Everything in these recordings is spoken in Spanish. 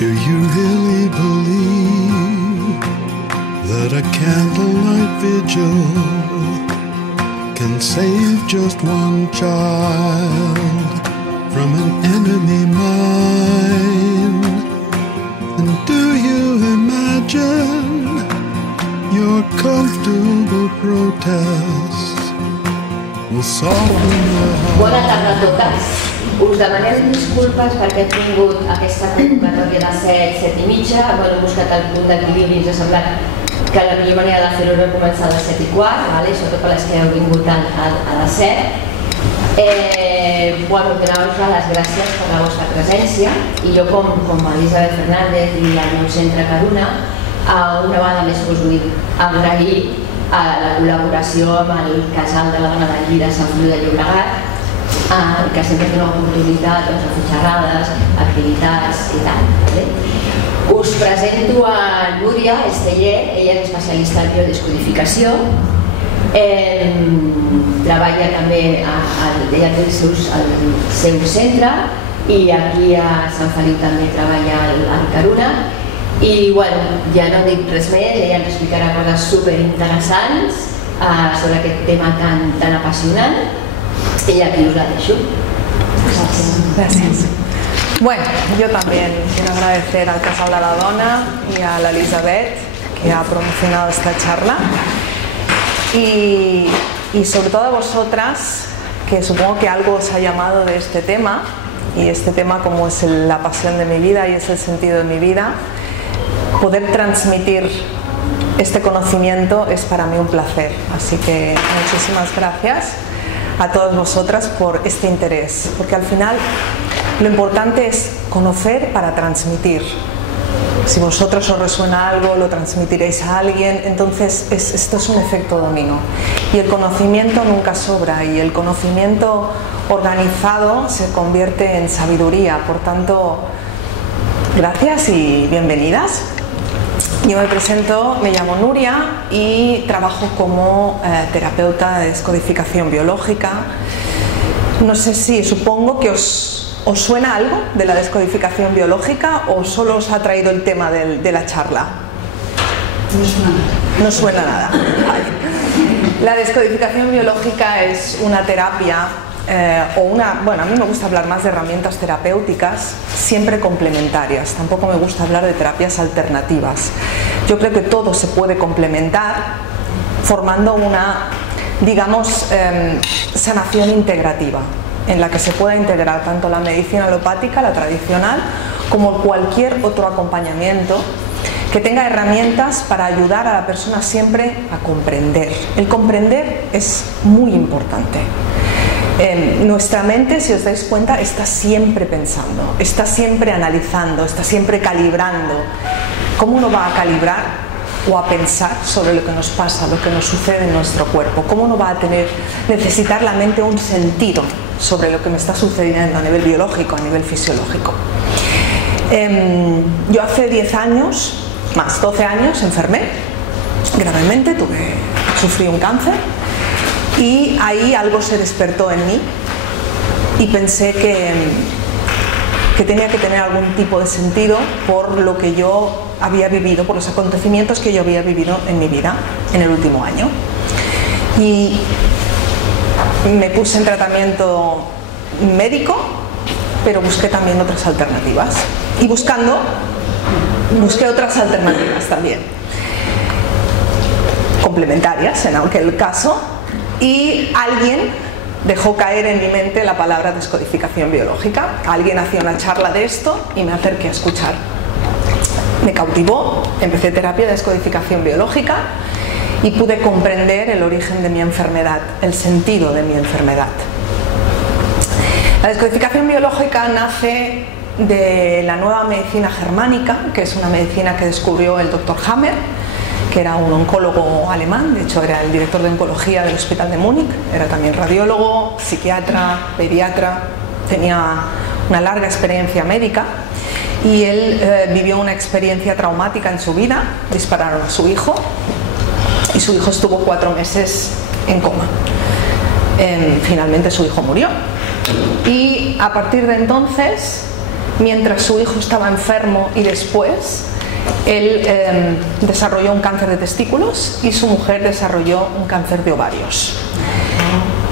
Do you really believe that a candlelight vigil can save just one child from an enemy mine? And do you imagine your comfortable protests will soften your heart? Bona tarda a totes. Us demanem disculpes perquè hem tingut aquesta convocatòria de 7, 7 i mitja. Hem buscat el punt d'equilibri i ens ha semblat que la millor manera de fer-ho era començar a les 7 i quart, sobretot per les que heu vingut a les 7. Donar-vos les gràcies per la vostra presència i jo com a Elisabet Fernández i el meu centre Caruna una vegada més us vull agrair la col·laboració amb el Casal de la Dona del Lli de Sant Feliu de Llobregat, que sempre té una oportunitat de fer xerrades, activitats i tal. Us presento a Núria Esteller, ella és especialista en biodescodificació. Treballa també, ella té el seu centre i aquí a Sant Feliu també treballa al Caruna. I ja no dic res més, ella ens explicarà coses superinteressants sobre aquest tema tan apassionant y aquí os la dejo. Gracias. Bueno, yo también quiero agradecer al Casal de la Dona y a la Elisabet que ha promocionado esta charla y sobre todo a vosotras, que supongo que algo os ha llamado de este tema, y este tema como es la pasión de mi vida y es el sentido de mi vida. Poder transmitir este conocimiento es para mí un placer, así que muchísimas gracias a todas vosotras por este interés, porque al final lo importante es conocer para transmitir. Si vosotros os resuena algo, lo transmitiréis a alguien, entonces esto es un efecto dominó. Y el conocimiento nunca sobra, y el conocimiento organizado se convierte en sabiduría. Por tanto, gracias y bienvenidas. Yo me presento, me llamo Núria y trabajo como terapeuta de descodificación biológica. No sé si, supongo que os suena algo de la descodificación biológica o solo os ha traído el tema de la charla. No suena nada. Vale. La descodificación biológica es una terapia a mí me gusta hablar más de herramientas terapéuticas, siempre complementarias. Tampoco me gusta hablar de terapias alternativas. Yo creo que todo se puede complementar formando una, digamos, sanación integrativa, en la que se pueda integrar tanto la medicina alopática, la tradicional, como cualquier otro acompañamiento que tenga herramientas para ayudar a la persona siempre a comprender. El comprender es muy importante. Nuestra mente, si os dais cuenta, está siempre pensando, está siempre analizando, está siempre calibrando. ¿Cómo uno va a calibrar o a pensar sobre lo que nos pasa, lo que nos sucede en nuestro cuerpo? ¿Cómo uno va a necesitar la mente un sentido sobre lo que me está sucediendo a nivel biológico, a nivel fisiológico? Yo hace 10 años, más 12 años, enfermé gravemente, sufrí un cáncer. Y ahí algo se despertó en mí y pensé que tenía que tener algún tipo de sentido por lo que yo había vivido, por los acontecimientos que yo había vivido en mi vida en el último año. Y me puse en tratamiento médico, pero busqué también otras alternativas. Y busqué otras alternativas también, complementarias en aquel caso. Y alguien dejó caer en mi mente la palabra descodificación biológica. Alguien hacía una charla de esto y me acerqué a escuchar. Me cautivó, empecé terapia de descodificación biológica y pude comprender el origen de mi enfermedad, el sentido de mi enfermedad. La descodificación biológica nace de la nueva medicina germánica, que es una medicina que descubrió el Dr. Hammer, que era un oncólogo alemán, de hecho era el director de oncología del Hospital de Múnich, era también radiólogo, psiquiatra, pediatra, tenía una larga experiencia médica y él vivió una experiencia traumática en su vida. Dispararon a su hijo y su hijo estuvo 4 meses en coma. Finalmente su hijo murió y a partir de entonces mientras su hijo estaba enfermo, y después él desarrolló un cáncer de testículos y su mujer desarrolló un cáncer de ovarios.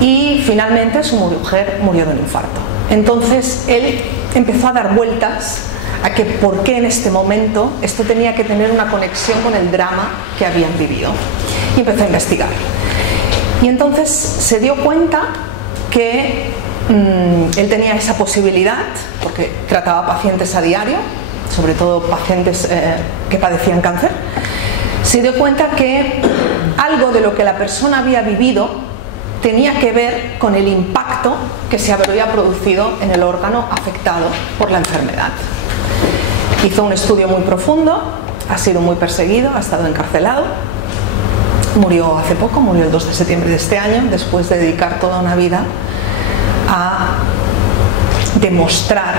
Y finalmente su mujer murió de un infarto. Entonces él empezó a dar vueltas a que por qué en este momento esto tenía que tener una conexión con el drama que habían vivido. Y empezó a investigar. Y entonces se dio cuenta que él tenía esa posibilidad, porque trataba pacientes a diario, sobre todo pacientes que padecían cáncer. Se dio cuenta que algo de lo que la persona había vivido tenía que ver con el impacto que se habría producido en el órgano afectado por la enfermedad. Hizo un estudio muy profundo, ha sido muy perseguido, ha estado encarcelado, murió hace poco, murió el 2 de septiembre de este año, después de dedicar toda una vida a demostrar,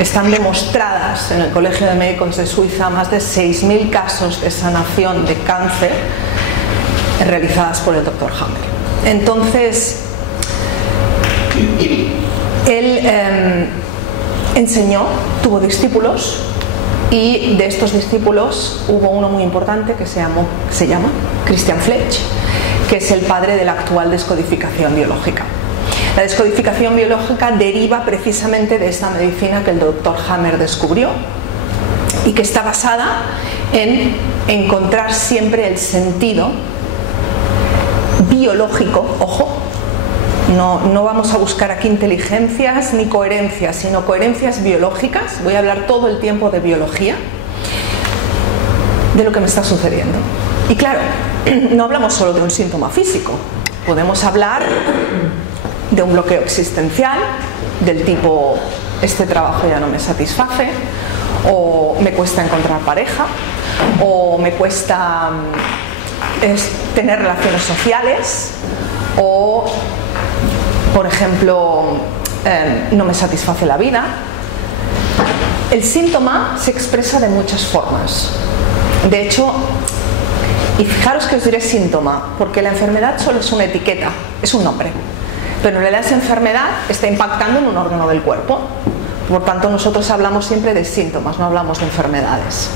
están demostradas en el Colegio de Médicos de Suiza más de 6.000 casos de sanación de cáncer realizadas por el Dr. Hammer. Entonces, él enseñó, tuvo discípulos, y de estos discípulos hubo uno muy importante que se llama Christian Fletch, que es el padre de la actual descodificación biológica. La descodificación biológica deriva precisamente de esta medicina que el Dr. Hammer descubrió y que está basada en encontrar siempre el sentido biológico, ojo, no vamos a buscar aquí inteligencias ni coherencias, sino coherencias biológicas. Voy a hablar todo el tiempo de biología, de lo que me está sucediendo. Y claro, no hablamos solo de un síntoma físico, podemos hablar de un bloqueo existencial, del tipo, este trabajo ya no me satisface, o me cuesta encontrar pareja, o me cuesta tener relaciones sociales, o, por ejemplo, no me satisface la vida. El síntoma se expresa de muchas formas. De hecho, y fijaros que os diré síntoma, porque la enfermedad solo es una etiqueta, es un nombre. Pero en realidad esa enfermedad está impactando en un órgano del cuerpo. Por tanto, nosotros hablamos siempre de síntomas, no hablamos de enfermedades.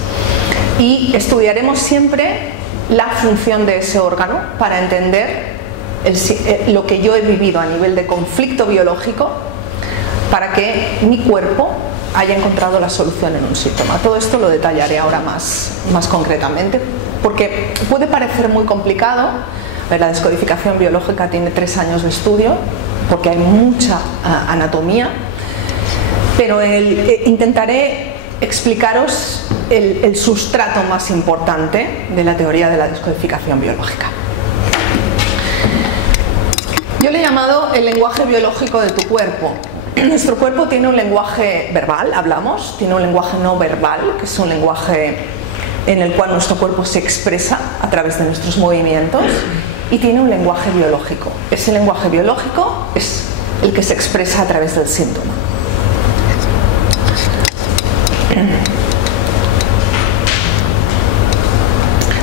Y estudiaremos siempre la función de ese órgano para entender lo que yo he vivido a nivel de conflicto biológico, para que mi cuerpo haya encontrado la solución en un síntoma. Todo esto lo detallaré ahora más concretamente, porque puede parecer muy complicado. La descodificación biológica tiene 3 años de estudio, porque hay mucha anatomía, pero intentaré explicaros el sustrato más importante de la teoría de la descodificación biológica. Yo le he llamado el lenguaje biológico de tu cuerpo. Nuestro cuerpo tiene un lenguaje verbal, hablamos, tiene un lenguaje no verbal, que es un lenguaje en el cual nuestro cuerpo se expresa a través de nuestros movimientos, y tiene un lenguaje biológico. Ese lenguaje biológico es el que se expresa a través del síntoma.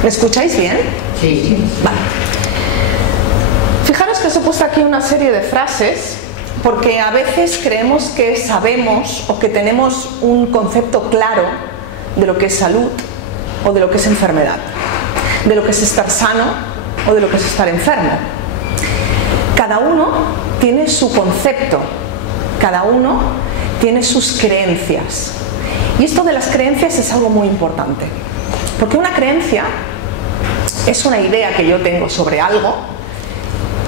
¿Me escucháis bien? Sí. Vale. Fijaros que os he puesto aquí una serie de frases, porque a veces creemos que sabemos o que tenemos un concepto claro de lo que es salud o de lo que es enfermedad, de lo que es estar sano o de lo que es estar enfermo. Cada uno tiene su concepto, cada uno tiene sus creencias. Y esto de las creencias es algo muy importante, porque una creencia es una idea que yo tengo sobre algo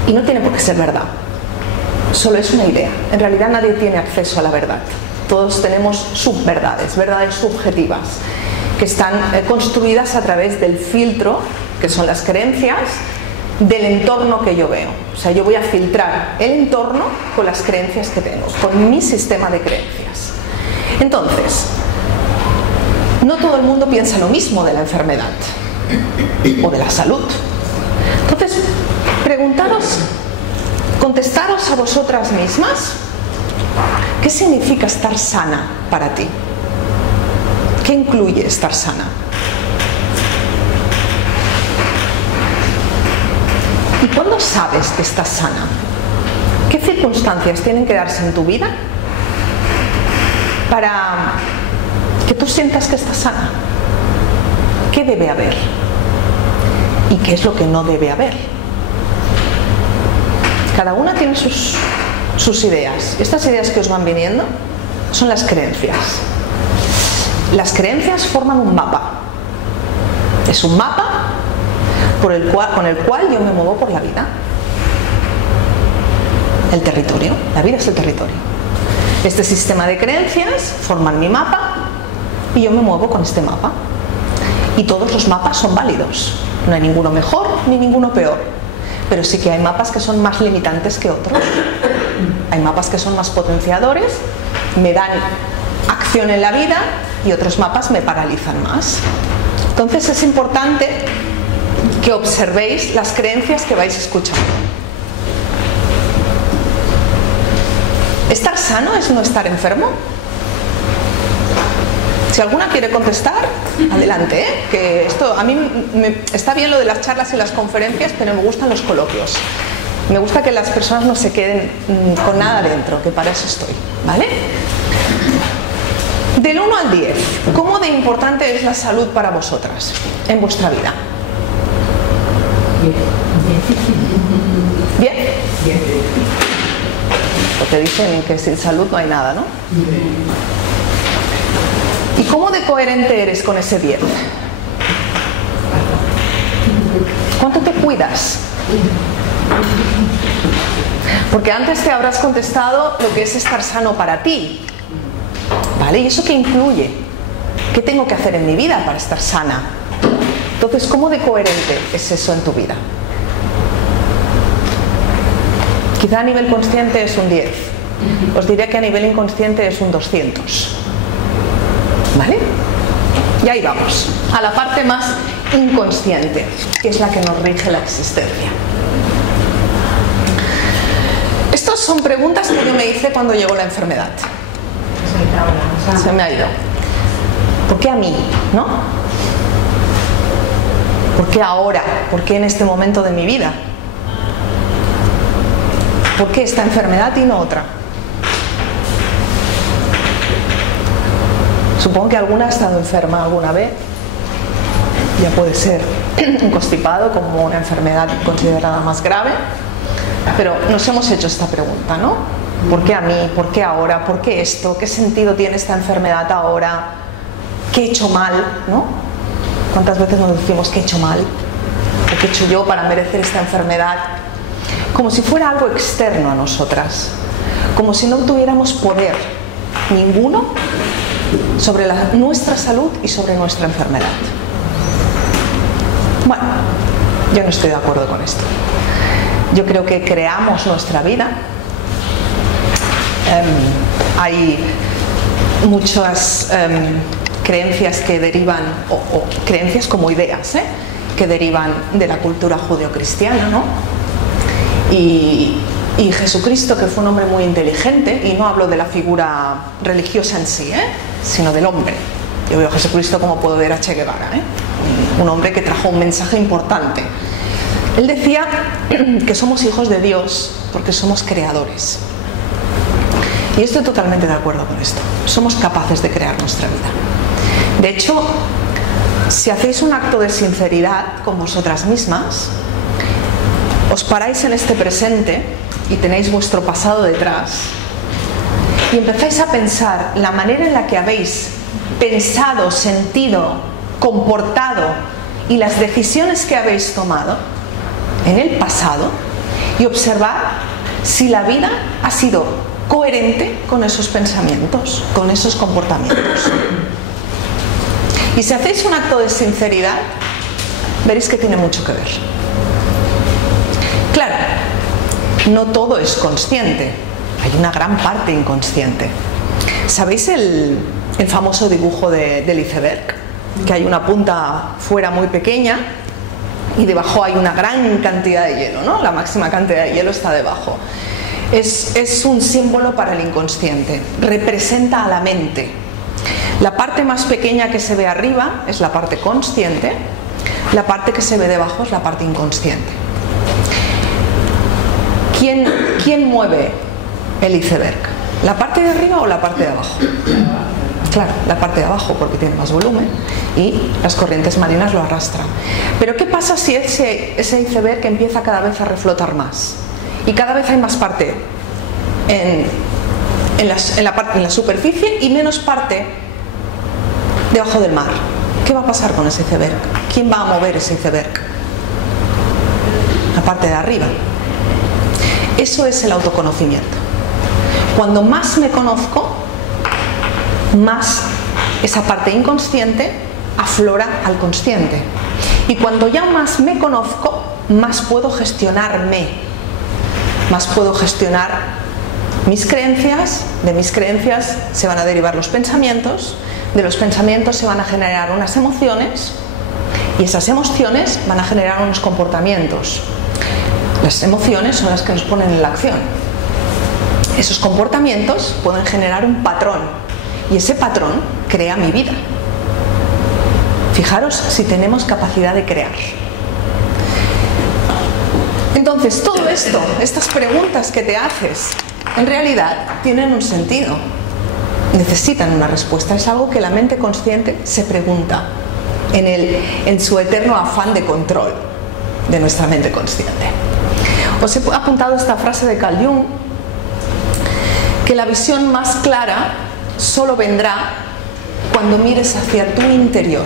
y no tiene por qué ser verdad, solo es una idea. En realidad nadie tiene acceso a la verdad, todos tenemos subverdades, verdades subjetivas, que están construidas a través del filtro, que son las creencias, del entorno que yo veo. O sea, yo voy a filtrar el entorno con las creencias que tengo, con mi sistema de creencias. Entonces, no todo el mundo piensa lo mismo de la enfermedad o de la salud. Entonces, contestaros a vosotras mismas, ¿qué significa estar sana para ti? ¿Qué incluye estar sana? ¿Y cuándo sabes que estás sana? ¿Qué circunstancias tienen que darse en tu vida para que tú sientas que estás sana. ¿Qué debe haber? ¿Y qué es lo que no debe haber? Cada una tiene sus ideas. Estas ideas que os van viniendo son las creencias. Las creencias forman un mapa. Es un mapa con el cual yo me muevo por la vida. El territorio. La vida es el territorio. Este sistema de creencias forman mi mapa y yo me muevo con este mapa. Y todos los mapas son válidos. No hay ninguno mejor ni ninguno peor. Pero sí que hay mapas que son más limitantes que otros. Hay mapas que son más potenciadores, me dan acción en la vida, y otros mapas me paralizan más. Entonces es importante que observéis las creencias que vais escuchando. ¿Estar sano es no estar enfermo? Si alguna quiere contestar, adelante, ¿eh? Que esto, a mí está bien lo de las charlas y las conferencias, pero me gustan los coloquios. Me gusta que las personas no se queden con nada dentro, que para eso estoy, ¿vale? Del 1 al 10, ¿cómo de importante es la salud para vosotras en vuestra vida? ¿Bien? Porque dicen que sin salud no hay nada, ¿no? ¿Y cómo de coherente eres con ese 10? ¿Cuánto te cuidas? Porque antes te habrás contestado lo que es estar sano para ti, ¿vale? ¿Y eso qué incluye? ¿Qué tengo que hacer en mi vida para estar sana? Entonces, ¿cómo de coherente es eso en tu vida? Quizá a nivel consciente es un 10. Os diré que a nivel inconsciente es un 200. ¿Vale? Y ahí vamos, a la parte más inconsciente, que es la que nos rige la existencia. Estas son preguntas que yo me hice cuando llegó la enfermedad. Se me ha ido. ¿Por qué a mí? ¿No? ¿Por qué ahora? ¿Por qué en este momento de mi vida? ¿Por qué esta enfermedad y no otra? Supongo que alguna ha estado enferma alguna vez. Ya puede ser un constipado como una enfermedad considerada más grave. Pero nos hemos hecho esta pregunta, ¿no? ¿Por qué a mí? ¿Por qué ahora? ¿Por qué esto? ¿Qué sentido tiene esta enfermedad ahora? ¿Qué he hecho mal? ¿No? ¿Cuántas veces nos decimos qué he hecho mal? ¿O qué he hecho yo para merecer esta enfermedad? Como si fuera algo externo a nosotras. Como si no tuviéramos poder ninguno sobre nuestra salud y sobre nuestra enfermedad. Bueno, yo no estoy de acuerdo con esto. Yo creo que creamos nuestra vida. Hay muchas creencias que derivan, o creencias como ideas, que derivan de la cultura judeocristiana, ¿no? Y Jesucristo, que fue un hombre muy inteligente, y no hablo de la figura religiosa en sí, sino del hombre. Yo veo a Jesucristo como puedo ver a Che Guevara, un hombre que trajo un mensaje importante. Él decía que somos hijos de Dios porque somos creadores. Y estoy totalmente de acuerdo con esto. Somos capaces de crear nuestra vida. De hecho, si hacéis un acto de sinceridad con vosotras mismas, os paráis en este presente y tenéis vuestro pasado detrás y empezáis a pensar la manera en la que habéis pensado, sentido, comportado y las decisiones que habéis tomado en el pasado, y observar si la vida ha sido coherente con esos pensamientos, con esos comportamientos. Y si hacéis un acto de sinceridad, veréis que tiene mucho que ver. Claro, no todo es consciente, hay una gran parte inconsciente. ¿Sabéis el famoso dibujo del iceberg? Que hay una punta fuera muy pequeña y debajo hay una gran cantidad de hielo, ¿no? La máxima cantidad de hielo está debajo. Es un símbolo para el inconsciente, representa a la mente. La parte más pequeña que se ve arriba es la parte consciente, la parte que se ve debajo es la parte inconsciente. ¿Quién mueve el iceberg? ¿La parte de arriba o la parte de abajo? Claro, la parte de abajo, porque tiene más volumen y las corrientes marinas lo arrastran. Pero ¿qué pasa si ese iceberg empieza cada vez a reflotar más? Y cada vez hay más parte en la superficie y menos parte debajo del mar. ¿Qué va a pasar con ese iceberg? ¿Quién va a mover ese iceberg? La parte de arriba. Eso es el autoconocimiento. Cuando más me conozco, más esa parte inconsciente aflora al consciente. Y cuando ya más me conozco, más puedo gestionarme, más puedo gestionar mis creencias. De mis creencias se van a derivar los pensamientos, de los pensamientos se van a generar unas emociones y esas emociones van a generar unos comportamientos. Las emociones son las que nos ponen en la acción. Esos comportamientos pueden generar un patrón y ese patrón crea mi vida. Fijaros si tenemos capacidad de crear. Entonces, todo esto, estas preguntas que te haces, en realidad tienen un sentido. Necesitan una respuesta. Es algo que la mente consciente se pregunta en su eterno afán de control de nuestra mente consciente. Os he apuntado esta frase de Carl Jung, que la visión más clara solo vendrá cuando mires hacia tu interior.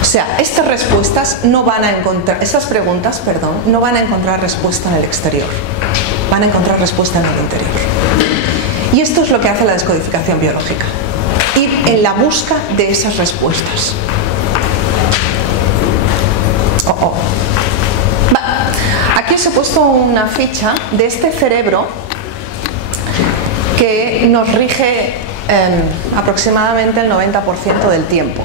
O sea, estas preguntas no van a encontrar respuesta en el exterior, van a encontrar respuesta en el interior. Y esto es lo que hace la descodificación biológica, ir en la busca de esas respuestas. Aquí os he puesto una ficha de este cerebro que nos rige aproximadamente el 90% del tiempo.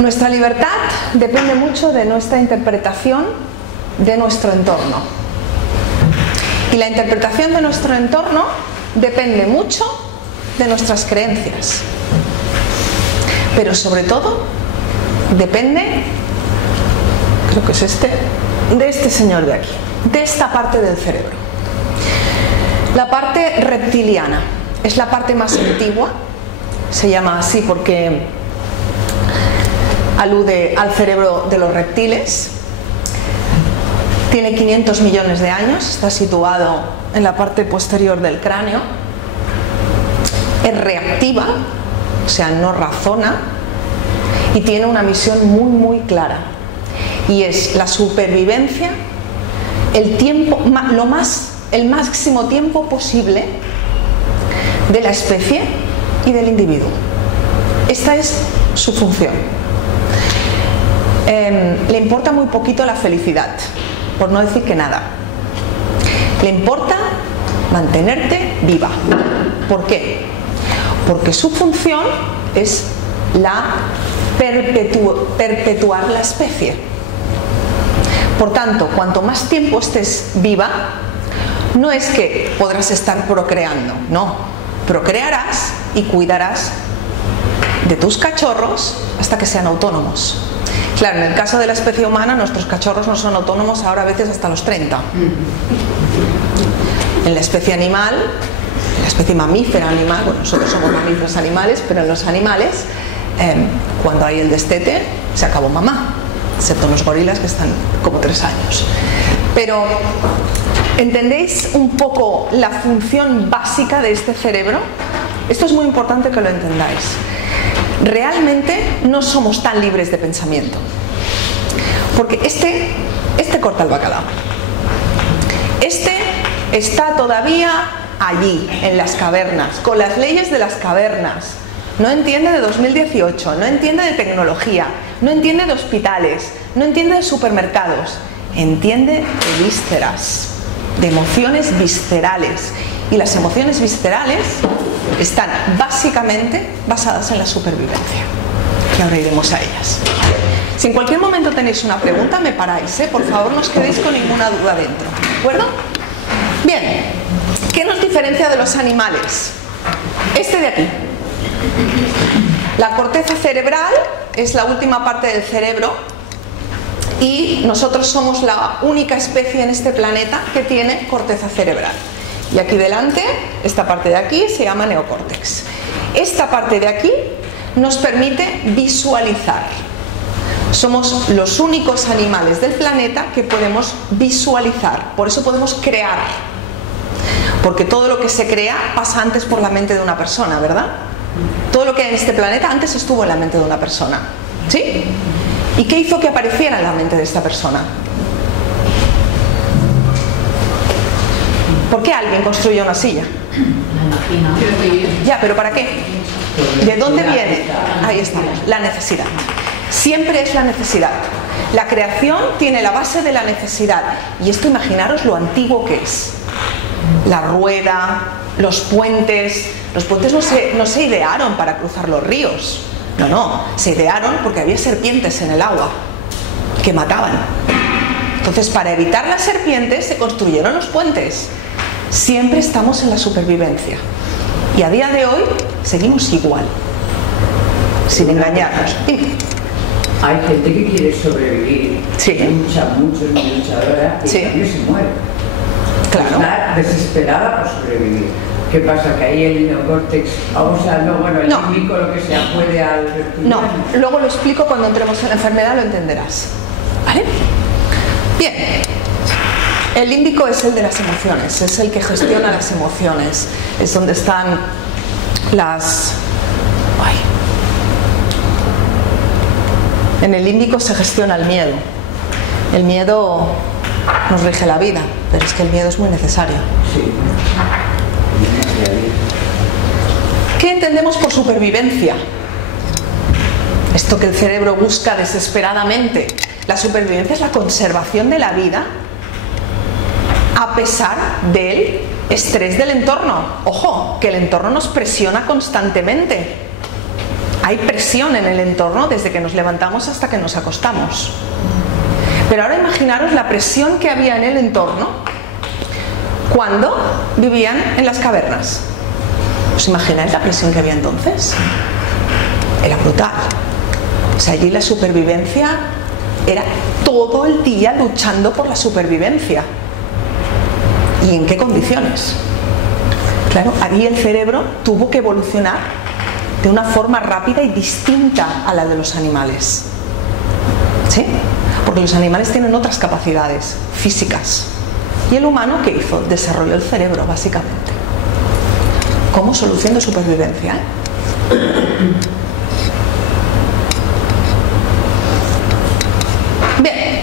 Nuestra libertad depende mucho de nuestra interpretación de nuestro entorno. Y la interpretación de nuestro entorno depende mucho de nuestras creencias. Pero sobre todo depende, creo que es de este señor de aquí, de esta parte del cerebro. La parte reptiliana es la parte más antigua, se llama así porque alude al cerebro de los reptiles. Tiene 500 millones de años, está situado en la parte posterior del cráneo. Es reactiva, o sea, no razona, y tiene una misión muy, muy clara. Y es la supervivencia, el máximo tiempo posible de la especie y del individuo. Esta es su función. Le importa muy poquito la felicidad, por no decir que nada. Le importa mantenerte viva. ¿Por qué? Porque su función es perpetuar la especie. Por tanto, cuanto más tiempo estés viva, no es que podrás estar procreando, no. Procrearás y cuidarás de tus cachorros hasta que sean autónomos. Claro, en el caso de la especie humana, nuestros cachorros no son autónomos ahora a veces hasta los 30. En la especie animal, en la especie mamífera animal, bueno, nosotros somos mamíferos animales, pero en los animales, cuando hay el destete, se acabó mamá, excepto los gorilas que están como 3 años. Pero, ¿entendéis un poco la función básica de este cerebro? Esto es muy importante que lo entendáis. Realmente no somos tan libres de pensamiento, porque este corta el bacalao, este está todavía allí en las cavernas, con las leyes de las cavernas, no entiende de 2018, no entiende de tecnología, no entiende de hospitales, no entiende de supermercados, entiende de vísceras, de emociones viscerales. Y las emociones viscerales están básicamente basadas en la supervivencia. Y ahora iremos a ellas. Si en cualquier momento tenéis una pregunta, me paráis, ¿eh? Por favor, no os quedéis con ninguna duda dentro. ¿De acuerdo? Bien. ¿Qué nos diferencia de los animales? Este de aquí. La corteza cerebral es la última parte del cerebro y nosotros somos la única especie en este planeta que tiene corteza cerebral. Y aquí delante, esta parte de aquí se llama neocórtex. Esta parte de aquí nos permite visualizar. Somos los únicos animales del planeta que podemos visualizar, por eso podemos crear. Porque todo lo que se crea pasa antes por la mente de una persona, ¿verdad? Todo lo que hay en este planeta antes estuvo en la mente de una persona, ¿sí? ¿Y qué hizo que apareciera en la mente de esta persona? ¿Por qué alguien construyó una silla? Ya, pero ¿para qué? ¿De dónde viene? Ahí estamos, la necesidad. Siempre es la necesidad. La creación tiene la base de la necesidad. Y esto, imaginaros lo antiguo que es. La rueda, los puentes. Los puentes no se idearon para cruzar los ríos. No, se idearon porque había serpientes en el agua que mataban. Entonces, para evitar las serpientes se construyeron los puentes. Siempre estamos en la supervivencia. Y a día de hoy seguimos igual, sin engañarnos. Hay gente que quiere sobrevivir, sí. Mucha luchadora y sí. también se muere. Claro. Está desesperada por sobrevivir. ¿Qué pasa? Que ahí el neocórtex, o sea, no, bueno, el límbico, lo que sea, puede al reptiliano. No, luego lo explico cuando entremos en la enfermedad, lo entenderás. ¿Vale? Bien. El límbico es el de las emociones, es el que gestiona las emociones. Es donde están las... En el límbico se gestiona el miedo. El miedo nos rige la vida, pero es que el miedo es muy necesario. Sí. ¿Qué entendemos por supervivencia? Esto que el cerebro busca desesperadamente. La supervivencia es la conservación de la vida a pesar del estrés del entorno. Ojo, que el entorno nos presiona constantemente. Hay presión en el entorno desde que nos levantamos hasta que nos acostamos. Pero ahora imaginaros la presión que había en el entorno cuando vivían en las cavernas. ¿Os imagináis la presión que había entonces? Era brutal. O sea, allí la supervivencia era todo el día luchando por la supervivencia. ¿Y en qué condiciones? Claro, ahí el cerebro tuvo que evolucionar de una forma rápida y distinta a la de los animales. ¿Sí? Porque los animales tienen otras capacidades físicas. ¿Y el humano qué hizo? Desarrolló el cerebro, básicamente. Como solución de supervivencia, Bien.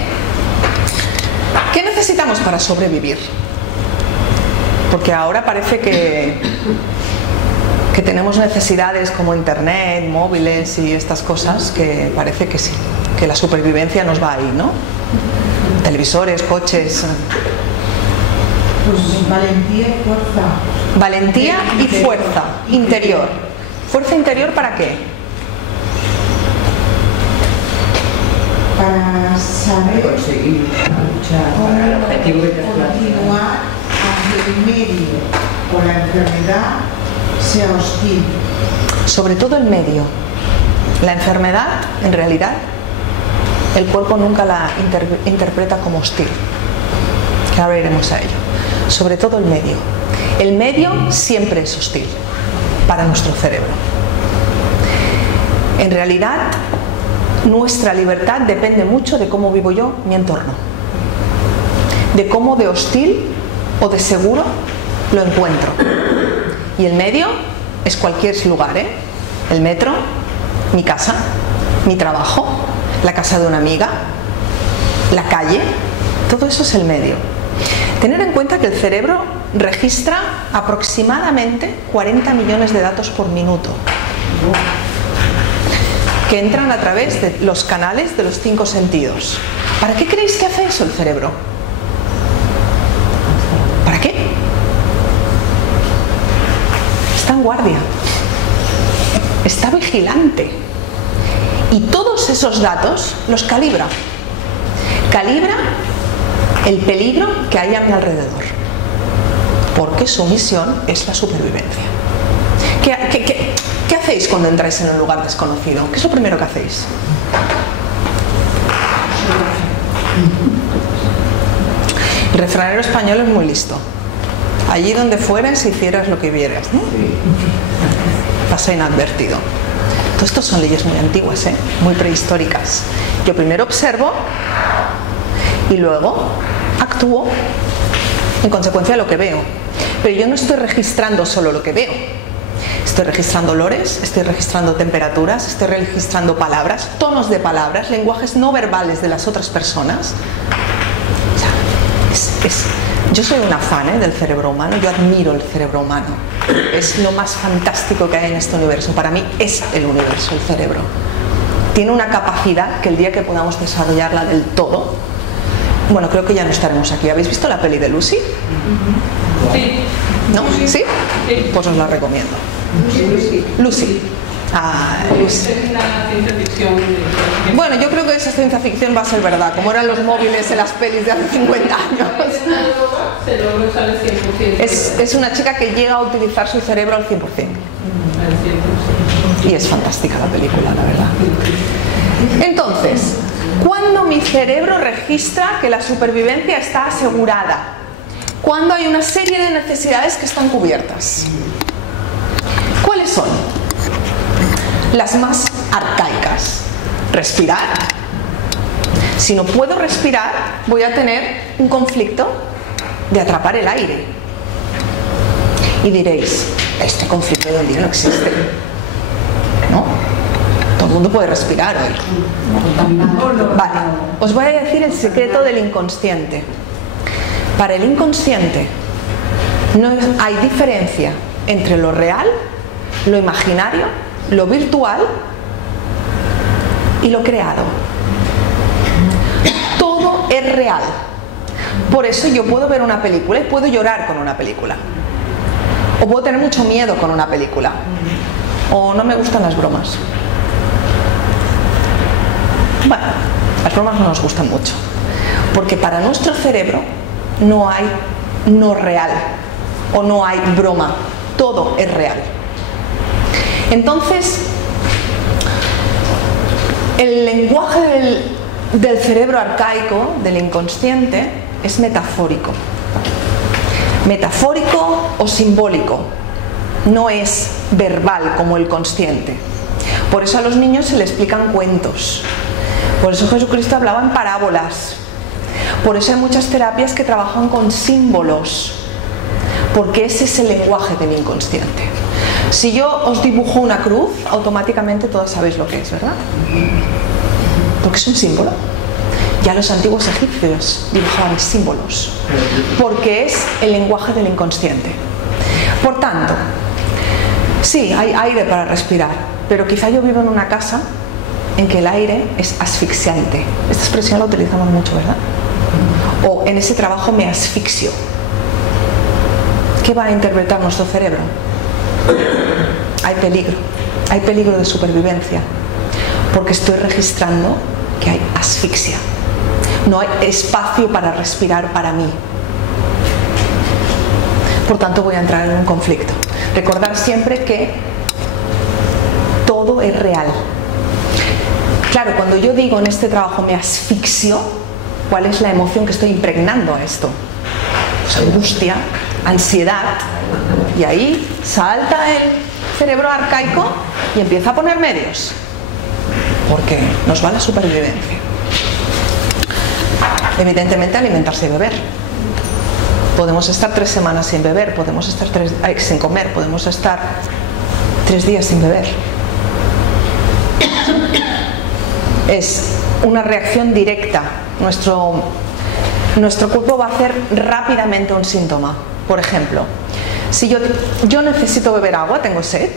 ¿Qué necesitamos para sobrevivir? Porque ahora parece que tenemos necesidades como internet, móviles y estas cosas, que parece que sí, que la supervivencia nos va ahí, ¿no? Televisores, coches. Pues valentía y fuerza. Valentía y fuerza interior. ¿Fuerza interior para qué? Para saber conseguir luchar para el objetivo que te has planteado. continuar aunque el medio o la enfermedad sea hostil. Sobre todo el medio. La enfermedad, en realidad, el cuerpo nunca la interpreta como hostil. Que ahora iremos a ello. Sobre todo el medio. El medio siempre es hostil para nuestro cerebro. En realidad, nuestra libertad depende mucho de cómo vivo yo mi entorno. De cómo de hostil o de seguro lo encuentro. Y el medio es cualquier lugar, ¿eh? El metro, mi casa, mi trabajo, la casa de una amiga, la calle, todo eso es el medio. Tener en cuenta que el cerebro registra aproximadamente 40 millones de datos por minuto, que entran a través de los canales de los 5 sentidos. ¿Para qué creéis que hace eso el cerebro? ¿Para qué? Está en guardia, está vigilante, y todos esos datos los calibra. Calibra el peligro que hay a mi alrededor, porque su misión es la supervivencia. ¿Qué hacéis cuando entráis en un lugar desconocido? ¿Qué es lo primero que hacéis? El refranero español es muy listo. allí donde fueras hicieras lo que vieras, ¿no? Pasa inadvertido. Todo esto son leyes muy antiguas, muy prehistóricas. Yo primero observo y luego actúo en consecuencia de lo que veo. Pero yo no estoy registrando solo lo que veo. Estoy registrando olores, estoy registrando temperaturas, estoy registrando palabras, tonos de palabras, lenguajes no verbales de las otras personas. O sea, yo soy una fan del cerebro humano, yo admiro el cerebro humano. Es lo más fantástico que hay en este universo. Para mí es el universo, el cerebro. Tiene una capacidad que el día que podamos desarrollarla del todo, bueno, creo que ya no estaremos aquí. ¿Habéis visto la peli de Lucy? Sí. ¿No? ¿Sí? Pues os la recomiendo. Lucy. Lucy. Es una ciencia ficción. Bueno, yo creo que esa ciencia ficción va a ser verdad, como eran los móviles en las pelis de hace 50 años. Es una chica que llega a utilizar su cerebro al 100%. Y es fantástica la película, la verdad. Entonces, ¿cuándo mi cerebro registra que la supervivencia está asegurada? Cuando hay una serie de necesidades que están cubiertas. ¿Cuáles son? Las más arcaicas. Respirar. Si no puedo respirar, voy a tener un conflicto de atrapar el aire. Y diréis, este conflicto hoy en día no existe. ¿No? Todo el mundo puede respirar hoy. Vale, os voy a decir el secreto del inconsciente. Para el inconsciente no hay diferencia entre lo real, lo imaginario, lo virtual y lo creado. Todo es real. Por eso yo puedo ver una película y puedo llorar con una película. O puedo tener mucho miedo con una película. O no me gustan las bromas. Bueno, las bromas no nos gustan mucho. Porque para nuestro cerebro no hay no real. O no hay broma. Todo es real. Entonces, el lenguaje del cerebro arcaico, del inconsciente, es metafórico. Metafórico o simbólico. No es verbal como el consciente. Por eso a los niños se les explican cuentos. Por eso Jesucristo hablaba en parábolas. Por eso hay muchas terapias que trabajan con símbolos. Porque ese es el lenguaje del inconsciente. Si yo os dibujo una cruz, automáticamente todos sabéis lo que es, ¿verdad? Porque es un símbolo. Ya los antiguos egipcios dibujaban símbolos. Porque es el lenguaje del inconsciente. Por tanto, sí, hay aire para respirar, pero quizá yo vivo en una casa en que el aire es asfixiante. Esta expresión la utilizamos mucho, ¿verdad? O en ese trabajo me asfixio. ¿Qué va a interpretar nuestro cerebro? Hay peligro de supervivencia, porque estoy registrando que hay asfixia. No hay espacio para respirar para mí. Por tanto, voy a entrar en un conflicto. Recordad siempre que todo es real. Claro, cuando yo digo en este trabajo me asfixio, ¿cuál es la emoción que estoy impregnando a esto? Pues angustia, ansiedad. Y ahí salta el cerebro arcaico y empieza a poner medios. Porque nos va la supervivencia. Evidentemente alimentarse y beber. Podemos estar 3 semanas sin beber, podemos estar sin comer, podemos estar 3 días sin beber. Es una reacción directa. Nuestro cuerpo va a hacer rápidamente un síntoma. Por ejemplo, si yo necesito beber agua, tengo sed,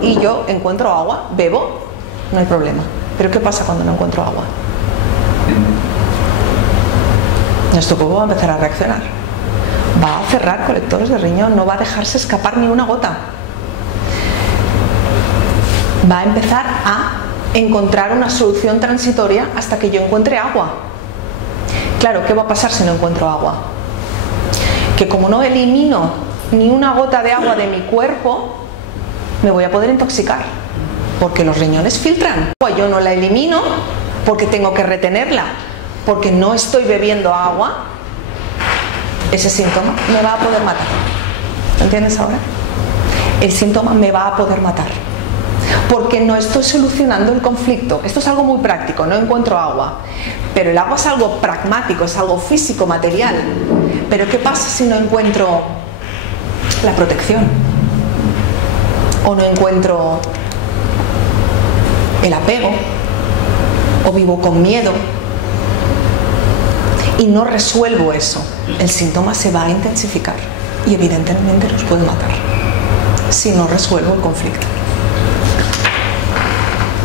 y yo encuentro agua, bebo, no hay problema. Pero ¿qué pasa cuando no encuentro agua? Nuestro cuerpo va a empezar a reaccionar. Va a cerrar colectores de riñón, no va a dejarse escapar ni una gota. Va a empezar a encontrar una solución transitoria hasta que yo encuentre agua. Claro, ¿qué va a pasar si no encuentro agua? Que como no elimino ni una gota de agua de mi cuerpo, me voy a poder intoxicar. Porque los riñones filtran. Yo no la elimino porque tengo que retenerla. Porque no estoy bebiendo agua, ese síntoma me va a poder matar. ¿Lo entiendes ahora? El síntoma me va a poder matar, porque no estoy solucionando el conflicto. Esto es algo muy práctico, no encuentro agua, pero el agua es algo pragmático, es algo físico, material. Pero ¿qué pasa si no encuentro la protección? O no encuentro el apego, o vivo con miedo y no resuelvo eso. El síntoma se va a intensificar y evidentemente nos puede matar si no resuelvo el conflicto.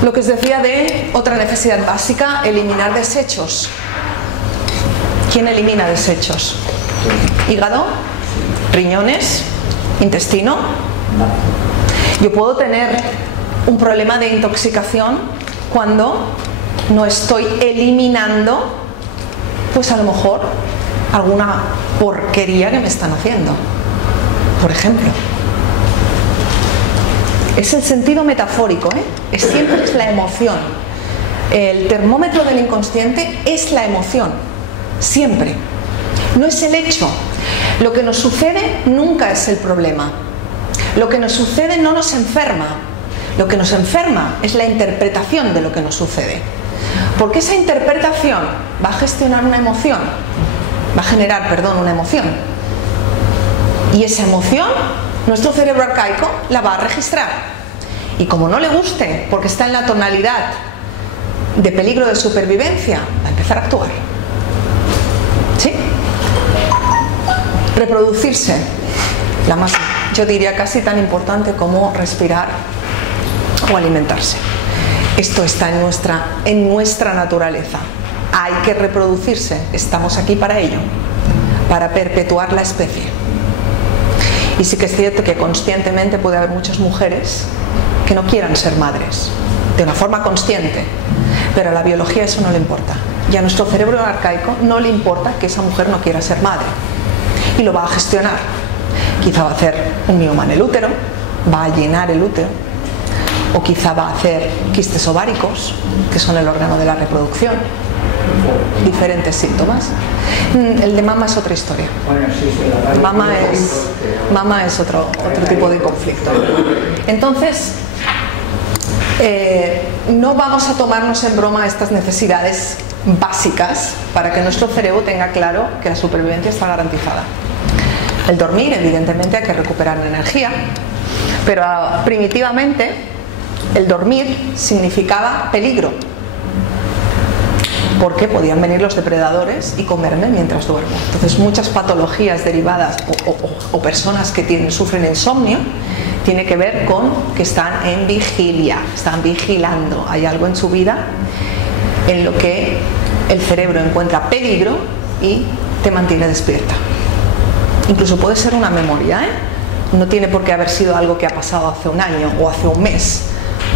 Lo que os decía de otra necesidad básica, eliminar desechos. ¿Quién elimina desechos? Hígado, riñones, intestino. Yo puedo tener un problema de intoxicación cuando no estoy eliminando, pues a lo mejor, alguna porquería que me están haciendo, por ejemplo. Es el sentido metafórico, ¿eh? Siempre es la emoción. El termómetro del inconsciente es la emoción, siempre. No es el hecho. Lo que nos sucede nunca es el problema. Lo que nos sucede no nos enferma. Lo que nos enferma es la interpretación de lo que nos sucede. Porque esa interpretación va a gestionar una emoción, va a generar, una emoción. Y esa emoción, nuestro cerebro arcaico la va a registrar. Y como no le guste, porque está en la tonalidad de peligro de supervivencia, va a empezar a actuar. ¿Sí? Reproducirse, la más, yo diría casi tan importante como respirar o alimentarse. Esto está en nuestra naturaleza. Hay que reproducirse, estamos aquí para ello, para perpetuar la especie. Y sí que es cierto que conscientemente puede haber muchas mujeres que no quieran ser madres, de una forma consciente, pero a la biología eso no le importa. Y a nuestro cerebro arcaico no le importa que esa mujer no quiera ser madre. Y lo va a gestionar. Quizá va a hacer un mioma en el útero, va a llenar el útero, o quizá va a hacer quistes ováricos, que son el órgano de la reproducción. Diferentes síntomas. El de mama es otra historia. Mama es otro tipo de conflicto. Entonces, no vamos a tomarnos en broma estas necesidades básicas para que nuestro cerebro tenga claro que la supervivencia está garantizada. El dormir, evidentemente, hay que recuperar la energía, pero primitivamente el dormir significaba peligro, porque podían venir los depredadores y comerme mientras duermo. Entonces muchas patologías derivadas o personas que sufren insomnio tiene que ver con que están en vigilia, están vigilando. Hay algo en su vida en lo que el cerebro encuentra peligro y te mantiene despierta. Incluso puede ser una memoria, ¿eh? No tiene por qué haber sido algo que ha pasado hace un año o hace un mes.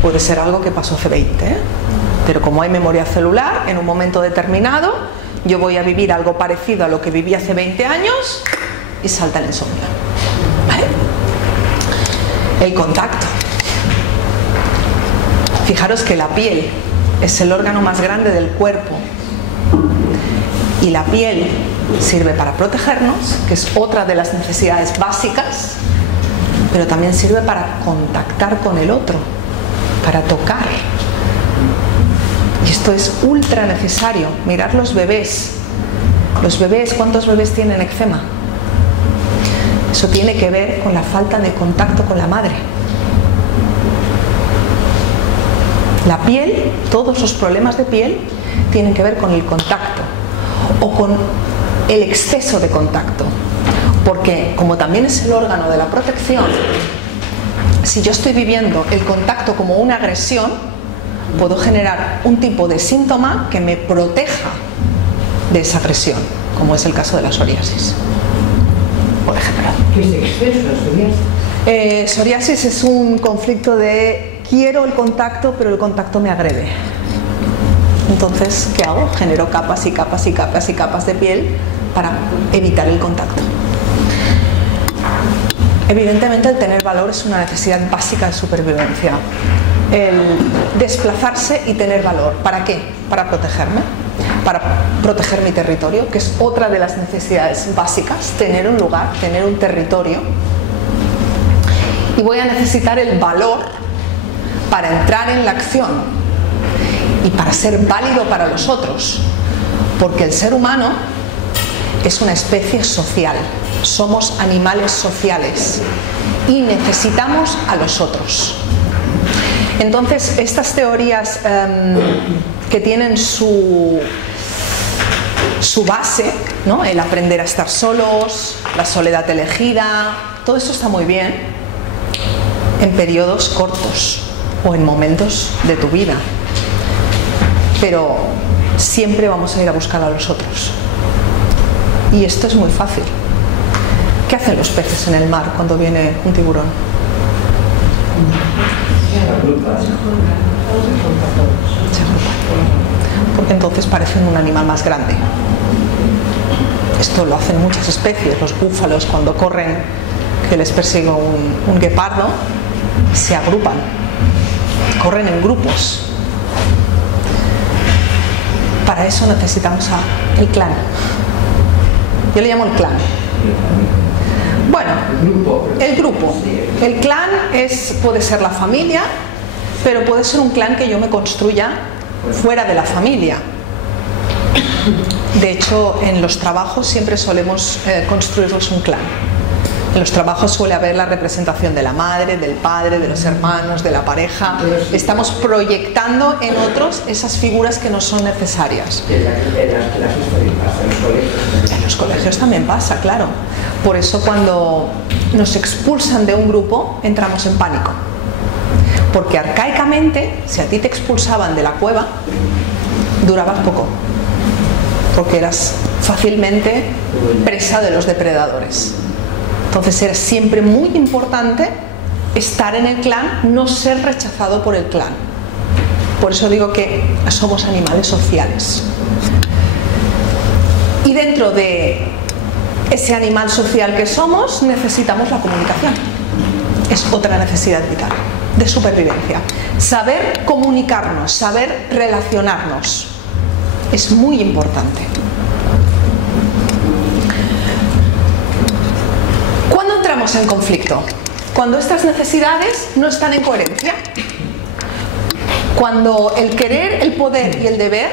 Puede ser algo que pasó hace 20, ¿eh? Pero como hay memoria celular, en un momento determinado yo voy a vivir algo parecido a lo que viví hace 20 años y salta el insomnio. ¿Vale? El contacto. Fijaros que la piel es el órgano más grande del cuerpo y la piel sirve para protegernos, que es otra de las necesidades básicas, pero también sirve para contactar con el otro, para tocar. Y esto es ultra necesario. Mirad los bebés. Los bebés, ¿cuántos bebés tienen eczema? Eso tiene que ver con la falta de contacto con la madre. La piel, todos los problemas de piel tienen que ver con el contacto o con el exceso de contacto. Porque como también es el órgano de la protección, si yo estoy viviendo el contacto como una agresión, puedo generar un tipo de síntoma que me proteja de esa agresión, como es el caso de la psoriasis, por ejemplo. ¿Qué es exceso de psoriasis? Psoriasis es un conflicto de quiero el contacto, pero el contacto me agrede. Entonces, ¿qué hago? Genero capas y capas y capas y capas de piel para evitar el contacto. Evidentemente el tener valor es una necesidad básica de supervivencia. El desplazarse y tener valor. ¿Para qué? Para protegerme, para proteger mi territorio, que es otra de las necesidades básicas, tener un lugar, tener un territorio. Y voy a necesitar el valor para entrar en la acción y para ser válido para los otros, porque el ser humano es una especie social, somos animales sociales y necesitamos a los otros. Entonces, estas teorías que tienen su base, ¿no? El aprender a estar solos, la soledad elegida, todo eso está muy bien en periodos cortos o en momentos de tu vida, pero siempre vamos a ir a buscar a los otros. Y esto es muy fácil. ¿Qué hacen los peces en el mar cuando viene un tiburón? Se agrupan. Porque entonces parecen un animal más grande. Esto lo hacen muchas especies. Los búfalos, cuando corren, que les persigue un guepardo, se agrupan, corren en grupos. Para eso necesitamos el clan. Yo le llamo el clan. Bueno, el grupo. El clan puede ser la familia, pero puede ser un clan que yo me construya fuera de la familia. De hecho, en los trabajos siempre solemos construirnos un clan. En los trabajos suele haber la representación de la madre, del padre, de los hermanos, de la pareja. Estamos proyectando en otros esas figuras que nos son necesarias. En las clases también pasa, en los colegios. En los colegios también pasa, claro. Por eso cuando nos expulsan de un grupo, entramos en pánico. Porque arcaicamente, si a ti te expulsaban de la cueva, durabas poco. Porque eras fácilmente presa de los depredadores. Entonces era siempre muy importante estar en el clan, no ser rechazado por el clan. Por eso digo que somos animales sociales. Y dentro de ese animal social que somos, necesitamos la comunicación. Es otra necesidad vital, de supervivencia. Saber comunicarnos, saber relacionarnos, es muy importante. ¿Cuándo entramos en conflicto? Cuando estas necesidades no están en coherencia. Cuando el querer, el poder y el deber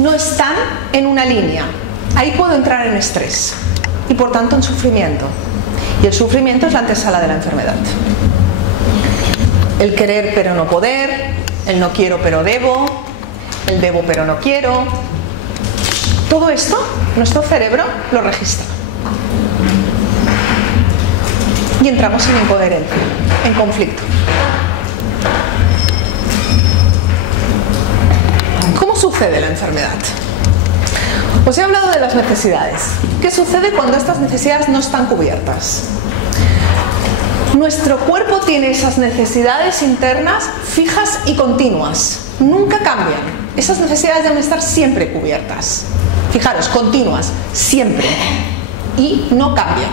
no están en una línea. Ahí puedo entrar en estrés y por tanto en sufrimiento. Y el sufrimiento es la antesala de la enfermedad. El querer pero no poder, el no quiero pero debo, el debo pero no quiero. Todo esto, nuestro cerebro lo registra. Y entramos en incoherencia, en conflicto. ¿Cómo sucede la enfermedad? Os he hablado de las necesidades. ¿Qué sucede cuando estas necesidades no están cubiertas? Nuestro cuerpo tiene esas necesidades internas fijas y continuas. Nunca cambian. Esas necesidades deben estar siempre cubiertas. Fijaros, continuas, siempre. Y no cambian.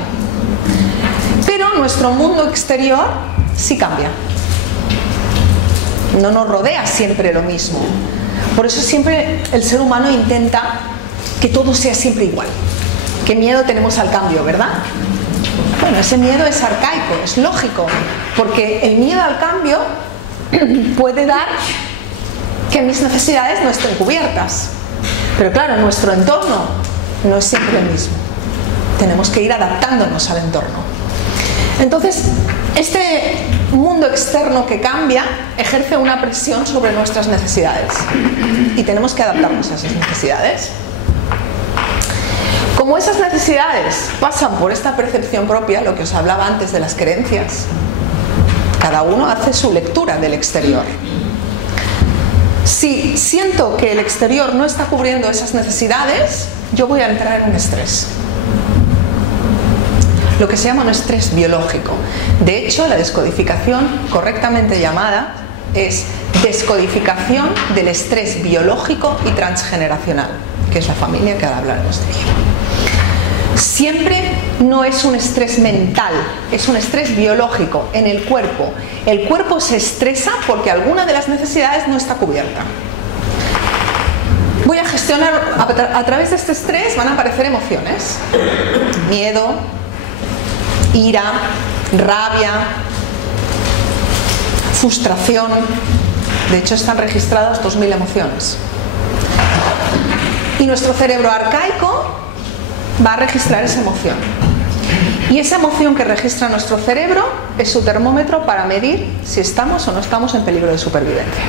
Pero nuestro mundo exterior sí cambia. No nos rodea siempre lo mismo. Por eso siempre el ser humano intenta que todo sea siempre igual. Qué miedo tenemos al cambio, ¿verdad? Bueno, ese miedo es arcaico, es lógico, porque el miedo al cambio puede dar que mis necesidades no estén cubiertas. Pero claro, nuestro entorno no es siempre el mismo. Tenemos que ir adaptándonos al entorno. Entonces, este mundo externo que cambia ejerce una presión sobre nuestras necesidades y tenemos que adaptarnos a esas necesidades. Como esas necesidades pasan por esta percepción propia, lo que os hablaba antes de las creencias, cada uno hace su lectura del exterior. Si siento que el exterior no está cubriendo esas necesidades, yo voy a entrar en un estrés. Lo que se llama un estrés biológico. De hecho, la descodificación correctamente llamada es descodificación del estrés biológico y transgeneracional, que es la familia que ahora hablaremos de ello. Siempre no es un estrés mental, es un estrés biológico en el cuerpo. El cuerpo se estresa porque alguna de las necesidades no está cubierta. Voy a gestionar, a través de este estrés van a aparecer emociones. Miedo, ira, rabia, frustración. De hecho, están registradas 2000 emociones. Y nuestro cerebro arcaico va a registrar esa emoción. Y esa emoción que registra nuestro cerebro es su termómetro para medir si estamos o no estamos en peligro de supervivencia.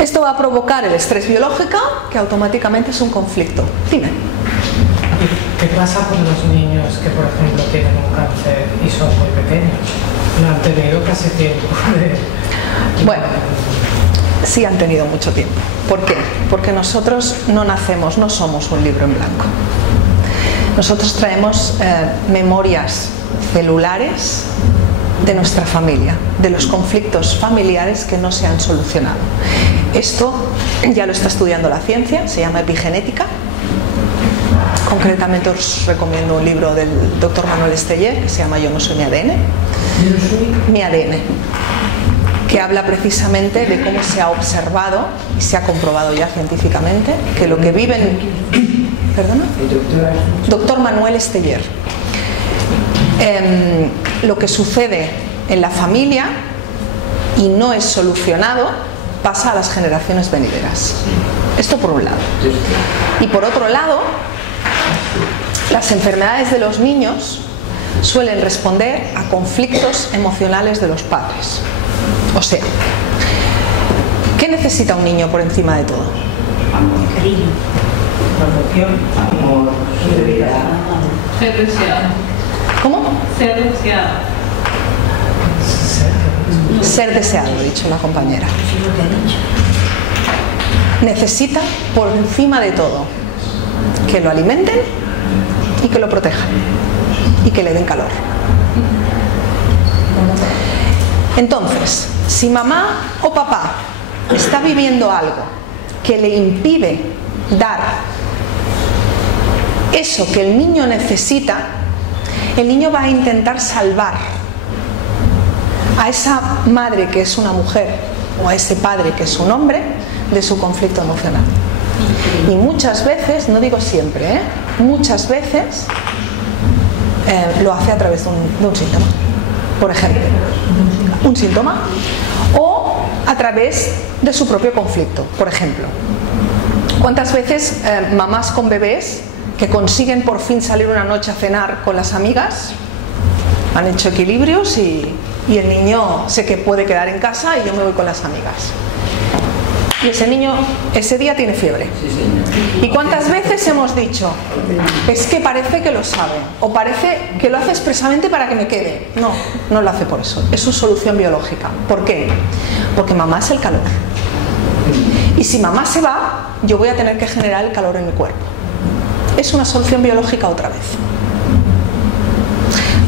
Esto va a provocar el estrés biológico, que automáticamente es un conflicto. Dime. ¿Qué pasa con los niños que, por ejemplo, tienen un cáncer y son muy pequeños? No han tenido casi tiempo de... Bueno, sí han tenido mucho tiempo. ¿Por qué? Porque nosotros no nacemos, no somos un libro en blanco. Nosotros traemos memorias celulares de nuestra familia, de los conflictos familiares que no se han solucionado. Esto ya lo está estudiando la ciencia, se llama epigenética. Concretamente os recomiendo un libro del doctor Manuel Esteller que se llama Yo no soy mi ADN. Mi ADN, que habla precisamente de cómo se ha observado y se ha comprobado ya científicamente que lo que viven... ¿Perdona? Doctor Manuel Esteller. Lo que sucede en la familia y no es solucionado pasa a las generaciones venideras. Esto por un lado. Y por otro lado, las enfermedades de los niños suelen responder a conflictos emocionales de los padres. O sea, ¿qué necesita un niño por encima de todo? Cariño, protección, amor, seguridad. Ser deseado. ¿Cómo? Ser deseado. Ser deseado, ha dicho la compañera. Necesita por encima de todo que lo alimenten y que lo protejan y que le den calor. Entonces, si mamá o papá está viviendo algo que le impide dar eso que el niño necesita, el niño va a intentar salvar a esa madre que es una mujer o a ese padre que es un hombre de su conflicto emocional. Y muchas veces, no digo siempre, muchas veces lo hace a través de un síntoma. Por ejemplo, un síntoma o a través de su propio conflicto. Por ejemplo, ¿cuántas veces mamás con bebés que consiguen por fin salir una noche a cenar con las amigas han hecho equilibrios y el niño sé que puede quedar en casa y yo me voy con las amigas? Y ese niño ese día tiene fiebre. ¿Y cuántas veces hemos dicho, es que parece que lo sabe, o parece que lo hace expresamente para que me quede? No, no lo hace por eso. Es su solución biológica. ¿Por qué? Porque mamá es el calor. Y si mamá se va, yo voy a tener que generar el calor en mi cuerpo. Es una solución biológica otra vez.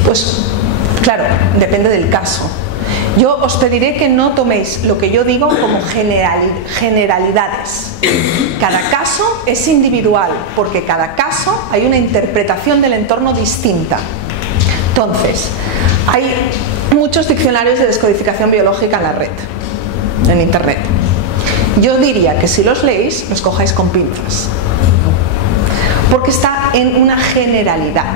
Pues, claro, depende del caso. Yo os pediré que no toméis lo que yo digo como generalidades. Cada caso es individual, porque cada caso hay una interpretación del entorno distinta. Entonces, hay muchos diccionarios de descodificación biológica en la red, en internet. Yo diría que si los leéis, los cojáis con pinzas, porque está en una generalidad.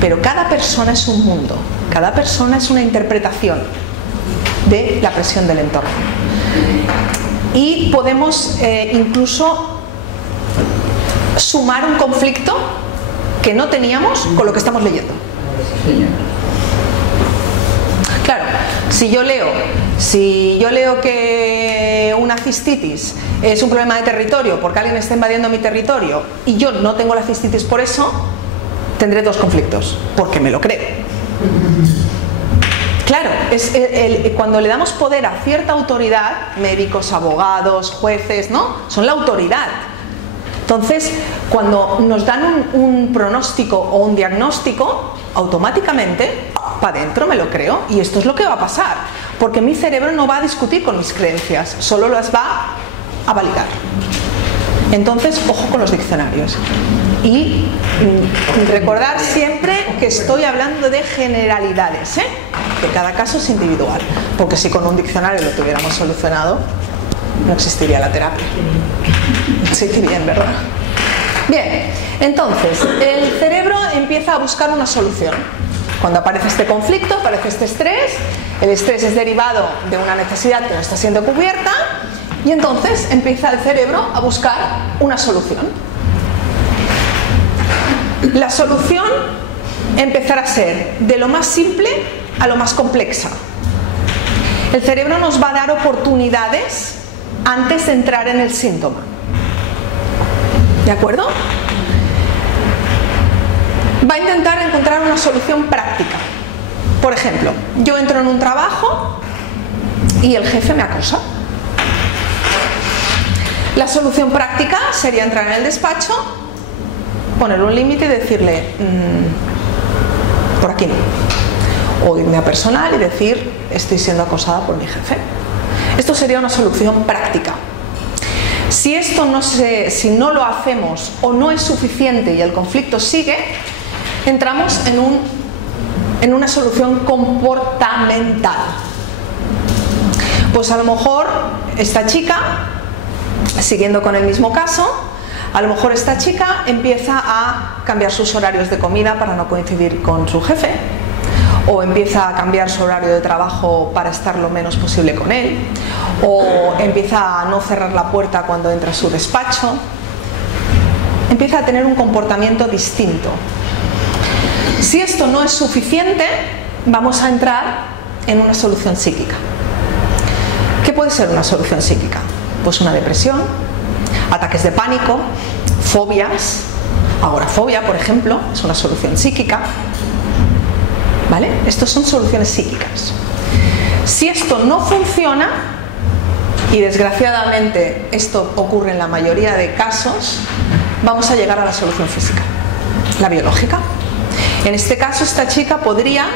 Pero cada persona es un mundo, cada persona es una interpretación de la presión del entorno. Y podemos incluso sumar un conflicto que no teníamos con lo que estamos leyendo. Claro, si yo leo que una cistitis es un problema de territorio porque alguien está invadiendo mi territorio y yo no tengo la cistitis por eso, tendré dos conflictos, porque me lo creo. Claro, cuando le damos poder a cierta autoridad, médicos, abogados, jueces, ¿no? Son la autoridad. Entonces, cuando nos dan un pronóstico o un diagnóstico, automáticamente, para adentro me lo creo, y esto es lo que va a pasar, porque mi cerebro no va a discutir con mis creencias, solo las va a validar. Entonces, ojo con los diccionarios. Y recordar siempre que estoy hablando de generalidades, que cada caso es individual, porque si con un diccionario lo tuviéramos solucionado, no existiría la terapia. Sí, que bien, ¿verdad? Bien. Entonces, el cerebro empieza a buscar una solución. Cuando aparece este conflicto, aparece este estrés, el estrés es derivado de una necesidad que no está siendo cubierta, y entonces empieza el cerebro a buscar una solución. La solución empezará a ser de lo más simple a lo más compleja. El cerebro nos va a dar oportunidades antes de entrar en el síntoma. ¿De acuerdo? Va a intentar encontrar una solución práctica. Por ejemplo, yo entro en un trabajo y el jefe me acosa. La solución práctica sería entrar en el despacho, poner un límite y decirle por aquí no. O irme a personal y decir estoy siendo acosada por mi jefe. Esto sería una solución práctica. Si si no lo hacemos o no es suficiente y el conflicto sigue, entramos en una solución comportamental. Pues a lo mejor esta chica, siguiendo con el mismo caso, a lo mejor esta chica empieza a cambiar sus horarios de comida para no coincidir con su jefe, o empieza a cambiar su horario de trabajo para estar lo menos posible con él, o empieza a no cerrar la puerta cuando entra a su despacho, empieza a tener un comportamiento distinto. Si esto no es suficiente, vamos a entrar en una solución psíquica. ¿Qué puede ser una solución psíquica? Pues una depresión, ataques de pánico, fobias. Agorafobia, por ejemplo, es una solución psíquica. ¿Vale? Estas son soluciones psíquicas. Si esto no funciona, y desgraciadamente esto ocurre en la mayoría de casos, vamos a llegar a la solución física, la biológica. En este caso, esta chica podría,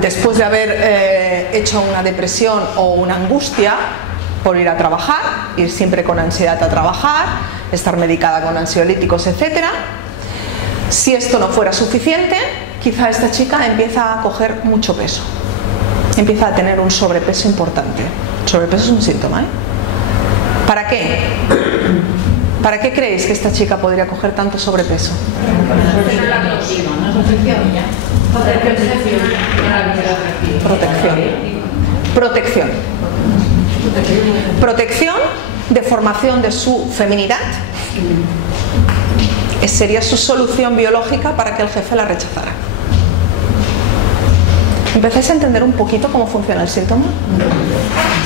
después de haber hecho una depresión o una angustia por ir a trabajar, ir siempre con ansiedad a trabajar, estar medicada con ansiolíticos, etc. Si esto no fuera suficiente, quizá esta chica empieza a coger mucho peso, empieza a tener un sobrepeso importante. Sobrepeso es un síntoma, ¿eh? ¿Para qué? ¿Para qué creéis que esta chica podría coger tanto sobrepeso? Protección. Protección de formación de su feminidad. Sería su solución biológica para que el jefe la rechazara. ¿Empezáis a entender un poquito cómo funciona el síntoma?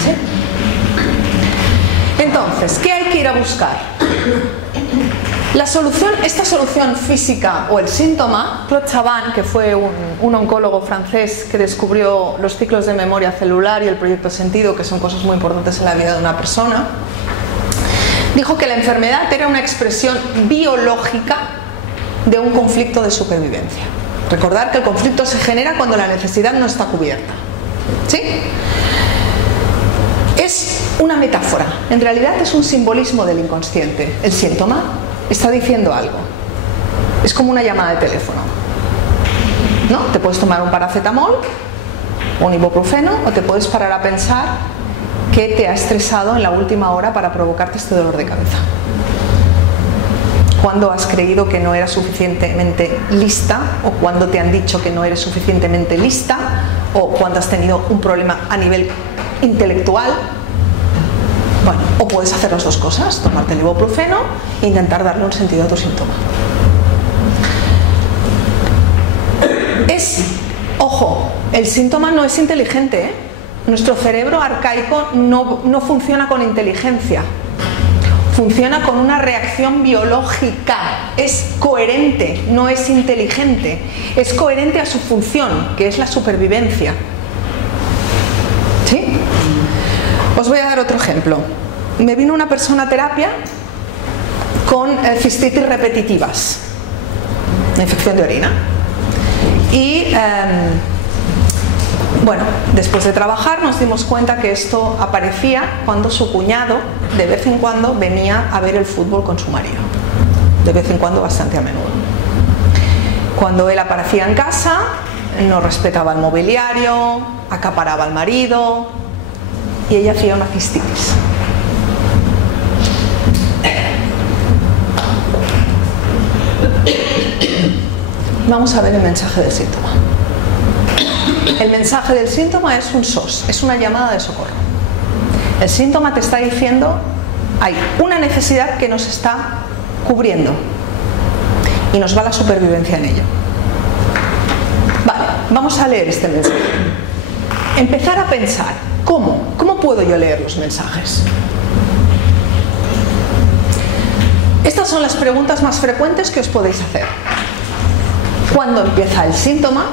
¿Sí? Entonces, ¿qué hay que ir a buscar? Esta solución física o el síntoma, Claude Chaban, que fue un oncólogo francés que descubrió los ciclos de memoria celular y el proyecto sentido, que son cosas muy importantes en la vida de una persona, dijo que la enfermedad era una expresión biológica de un conflicto de supervivencia. Recordar que el conflicto se genera cuando la necesidad no está cubierta. ¿Sí? Es una metáfora, en realidad es un simbolismo del inconsciente. El síntoma está diciendo algo. Es como una llamada de teléfono, ¿no? Te puedes tomar un paracetamol, un ibuprofeno, o te puedes parar a pensar qué te ha estresado en la última hora para provocarte este dolor de cabeza. ¿Cuándo has creído que no eras suficientemente lista? ¿O cuándo te han dicho que no eres suficientemente lista? ¿O cuando has tenido un problema a nivel intelectual? Bueno, o puedes hacer las dos cosas, tomarte el ibuprofeno e intentar darle un sentido a tu síntoma. Ojo, el síntoma no es inteligente, ¿eh? Nuestro cerebro arcaico no funciona con inteligencia, funciona con una reacción biológica, es coherente, no es inteligente, es coherente a su función, que es la supervivencia. ¿Sí? Os voy a dar otro ejemplo. Me vino una persona a terapia con cistitis repetitivas, una infección de orina, y bueno, después de trabajar nos dimos cuenta que esto aparecía cuando su cuñado de vez en cuando venía a ver el fútbol con su marido, de vez en cuando, bastante a menudo. Cuando él aparecía en casa, no respetaba el mobiliario, acaparaba al marido y ella hacía una cistitis. Vamos a ver el mensaje del síntoma. El mensaje del síntoma es un SOS, es una llamada de socorro. El síntoma te está diciendo, hay una necesidad que nos está cubriendo y nos va la supervivencia en ello. Vale, vamos a leer este mensaje. Empezar a pensar, ¿cómo puedo yo leer los mensajes? Estas son las preguntas más frecuentes que os podéis hacer. ¿Cuándo empieza el síntoma?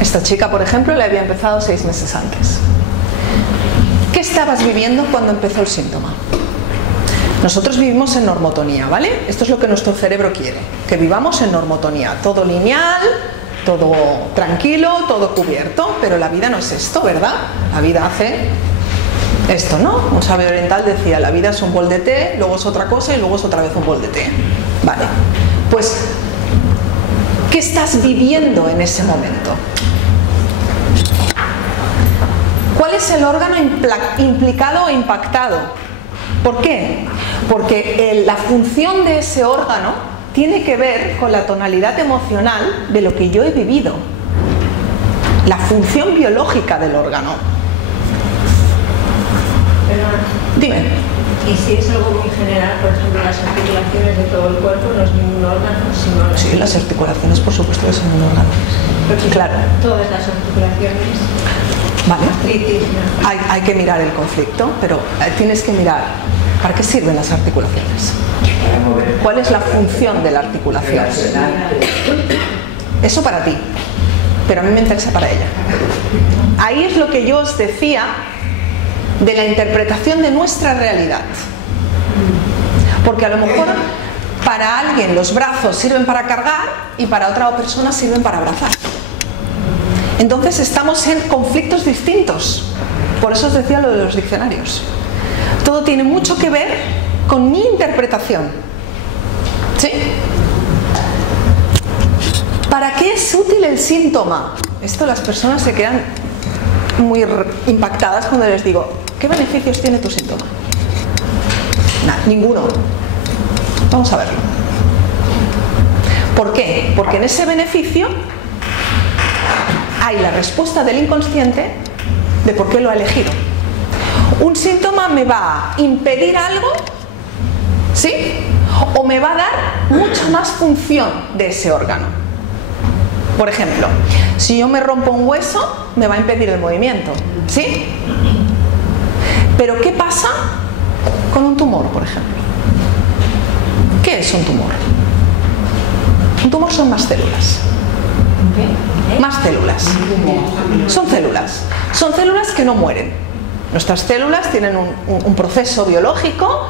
Esta chica, por ejemplo, le había empezado 6 meses antes. ¿Qué estabas viviendo cuando empezó el síntoma? Nosotros vivimos en normotonía, ¿vale? Esto es lo que nuestro cerebro quiere, que vivamos en normotonía, todo lineal, todo tranquilo, todo cubierto, pero la vida no es esto, ¿verdad? La vida hace esto, ¿no? Un sabio oriental decía, la vida es un bol de té, luego es otra cosa y luego es otra vez un bol de té. Vale, pues, ¿qué estás viviendo en ese momento? ¿Cuál es el órgano implicado o impactado? ¿Por qué? Porque la función de ese órgano tiene que ver con la tonalidad emocional de lo que yo he vivido. La función biológica del órgano. Dime. Y si es algo muy general, por ejemplo, las articulaciones de todo el cuerpo no es ningún órgano, sino... Sí, las articulaciones por supuesto que son un órgano. Claro. Todas las articulaciones. Vale. Artritis, ¿no? Hay que mirar el conflicto, pero tienes que mirar ¿para qué sirven las articulaciones? ¿Cuál es la función de la articulación? Eso para ti, pero a mí me interesa para ella. Ahí es lo que yo os decía de la interpretación de nuestra realidad. Porque a lo mejor para alguien los brazos sirven para cargar y para otra persona sirven para abrazar. Entonces estamos en conflictos distintos. Por eso os decía lo de los diccionarios. Todo tiene mucho que ver con mi interpretación. ¿Sí? ¿Para qué es útil el síntoma? Esto las personas se quedan muy impactadas cuando les digo, ¿qué beneficios tiene tu síntoma? Nada, ninguno. Vamos a verlo. ¿Por qué? Porque en ese beneficio hay la respuesta del inconsciente de por qué lo ha elegido. Un síntoma me va a impedir algo, ¿sí? O me va a dar mucha más función de ese órgano. Por ejemplo, si yo me rompo un hueso, me va a impedir el movimiento, ¿sí? Pero ¿qué pasa con un tumor, por ejemplo? ¿Qué es un tumor? Un tumor son más células. Más células. Son células. Son células que no mueren. Nuestras células tienen un proceso biológico,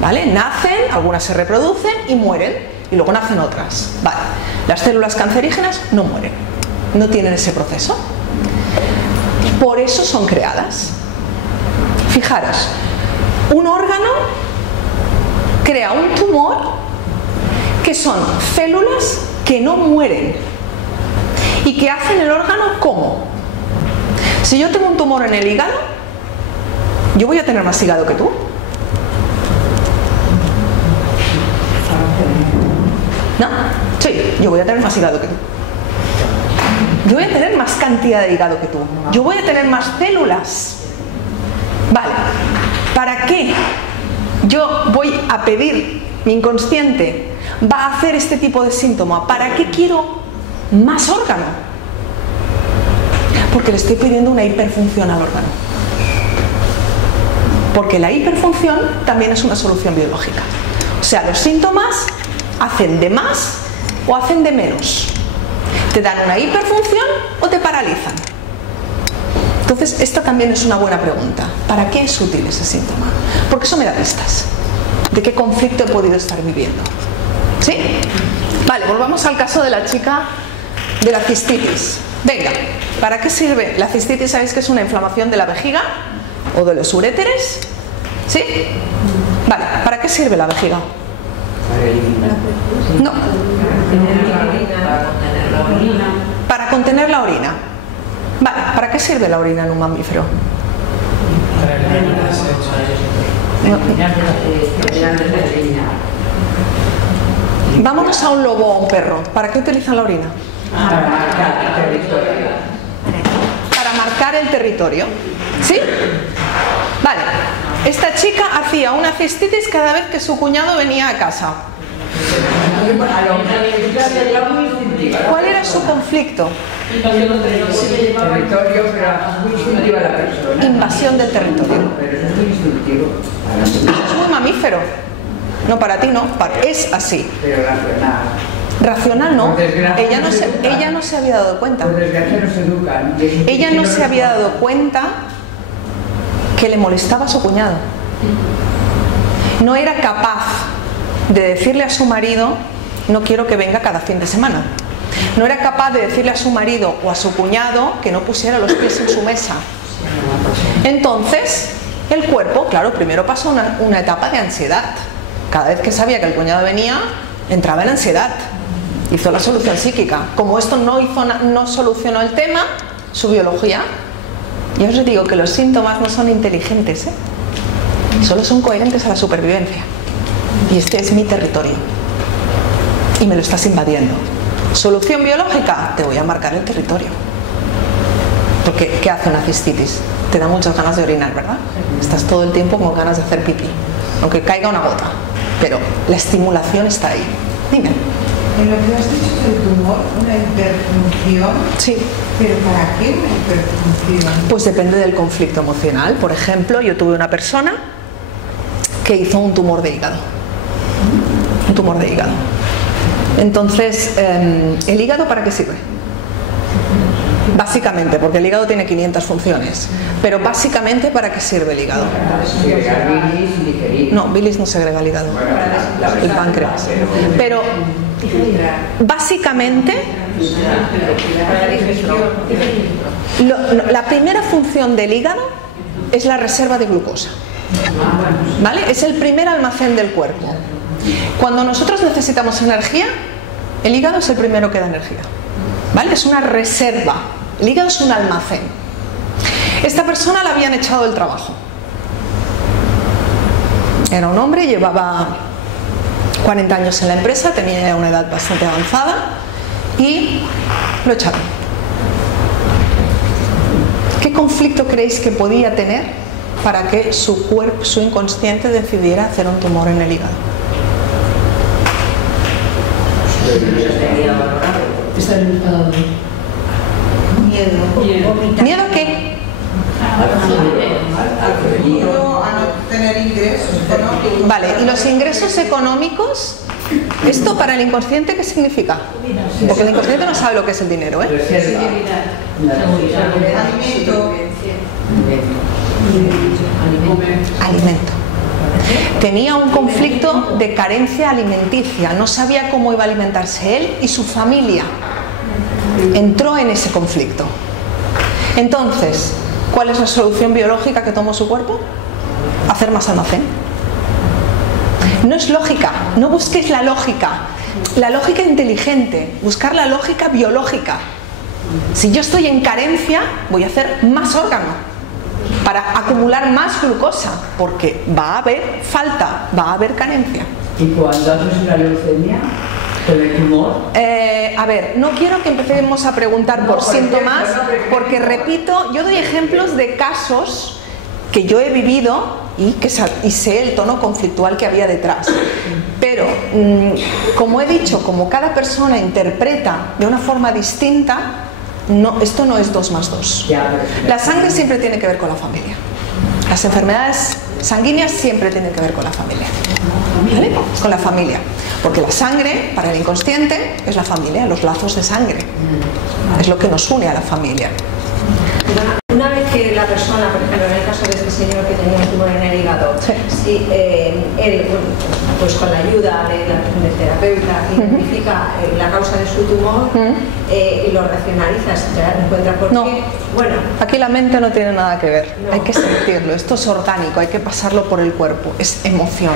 ¿vale? Nacen, algunas se reproducen y mueren, y luego nacen otras. Vale. Las células cancerígenas no mueren, no tienen ese proceso. Por eso son creadas. Fijaros, un órgano crea un tumor que son células que no mueren y que hacen el órgano ¿cómo? Si yo tengo un tumor en el hígado, ¿yo voy a tener más hígado que tú? ¿No? Sí, yo voy a tener más hígado que tú. Yo voy a tener más cantidad de hígado que tú. Yo voy a tener más células. Vale, ¿para qué yo voy a pedir, mi inconsciente va a hacer este tipo de síntoma? ¿Para qué quiero más órgano? Porque le estoy pidiendo una hiperfunción al órgano. Porque la hiperfunción también es una solución biológica. O sea, los síntomas hacen de más o hacen de menos. Te dan una hiperfunción o te paralizan. Entonces, esta también es una buena pregunta. ¿Para qué es útil ese síntoma? Porque eso me da pistas de qué conflicto he podido estar viviendo. ¿Sí? Vale, volvamos al caso de la chica de la cistitis. Venga, ¿para qué sirve? La cistitis, ¿sabéis que es una inflamación de la vejiga o de los uréteres? ¿Sí? Vale, ¿para qué sirve la vejiga? No. Para contener la orina. Vale, ¿para qué sirve la orina en un mamífero? Vámonos a un lobo o a un perro. ¿Para qué utilizan la orina? Para marcar el territorio. Para marcar el territorio. ¿Sí? Vale. Esta chica hacía una cistitis cada vez que su cuñado venía a casa. ¿Cuál era su conflicto? Territorio, pero muy instintivo a la persona. Invasión del territorio. Pero es muy instintivo. Es muy mamífero. No para ti, no. Es así. Pero racional. Racional no. Por desgracia, Ella no se había dado cuenta. Por desgracia no se educan. Ella no se había dado cuenta que le molestaba a su cuñado. No era capaz de decirle a su marido, no quiero que venga cada fin de semana. No era capaz de decirle a su marido o a su cuñado que no pusiera los pies en su mesa. Entonces, el cuerpo, claro, primero pasó una etapa de ansiedad. Cada vez que sabía que el cuñado venía, entraba en ansiedad. Hizo la solución psíquica. Como esto no solucionó el tema, su biología. Yo os digo que los síntomas no son inteligentes, ¿eh? Solo son coherentes a la supervivencia. Y este es mi territorio. Y me lo estás invadiendo. Solución biológica, te voy a marcar el territorio. Porque, ¿qué hace una cistitis? Te da muchas ganas de orinar, ¿verdad? Estás todo el tiempo con ganas de hacer pipí. Aunque caiga una gota. Pero la estimulación está ahí. Dime. En lo que has dicho del tumor, una hiperfunción. Sí. ¿Pero para qué una hiperfunción? Pues depende del conflicto emocional. Por ejemplo, yo tuve una persona que hizo un tumor de hígado. Un tumor de hígado. Entonces, ¿el hígado para qué sirve? Básicamente, porque el hígado tiene 500 funciones. Pero básicamente, ¿para qué sirve el hígado? Segregar bilis y digerir. No, bilis no segrega el hígado. El páncreas. Pero, básicamente, la primera función del hígado es la reserva de glucosa. ¿Vale? Es el primer almacén del cuerpo. Cuando nosotros necesitamos energía, el hígado es el primero que da energía. ¿Vale? Es una reserva. El hígado es un almacén. Esta persona la habían echado del trabajo. Era un hombre, llevaba 40 años en la empresa, tenía una edad bastante avanzada y lo echaron. ¿Qué conflicto creéis que podía tener para que su cuerpo, su inconsciente, decidiera hacer un tumor en el hígado? Miedo. ¿Miedo a qué? A no tener ingresos económicos. Vale, ¿y los ingresos económicos? ¿Esto para el inconsciente qué significa? Porque el inconsciente no sabe lo que es el dinero, ¿eh? Alimento. Alimento. Tenía un conflicto de carencia alimenticia, no sabía cómo iba a alimentarse él y su familia. Entró en ese conflicto. Entonces, ¿cuál es la solución biológica que tomó su cuerpo? Hacer más almacén. No es lógica, no busquéis la lógica inteligente, buscar la lógica biológica. Si yo estoy en carencia, voy a hacer más órgano para acumular más glucosa, porque va a haber falta, va a haber carencia. ¿Y cuando haces una leucemia con el tumor? A ver, no quiero que empecemos a preguntar por síntomas, porque repito, yo doy ejemplos de casos que yo he vivido y sé el tono conflictual que había detrás. Pero, como he dicho, como cada persona interpreta de una forma distinta, no, esto no es 2 más 2. La sangre siempre tiene que ver con la familia. Las enfermedades sanguíneas siempre tienen que ver con la familia. ¿Vale? Con la familia. Porque la sangre, para el inconsciente, es la familia, los lazos de sangre. Es lo que nos une a la familia. Una vez que la persona, por ejemplo, en el caso de este señor que tenía un tumor en el hígado, Sí. si él, pues con la ayuda del terapeuta, identifica la causa de su tumor y lo racionaliza, se encuentra por No. qué. Bueno, Aquí la mente no tiene nada que ver. No. Hay que sentirlo. Esto es orgánico, hay que pasarlo por el cuerpo. Es emoción.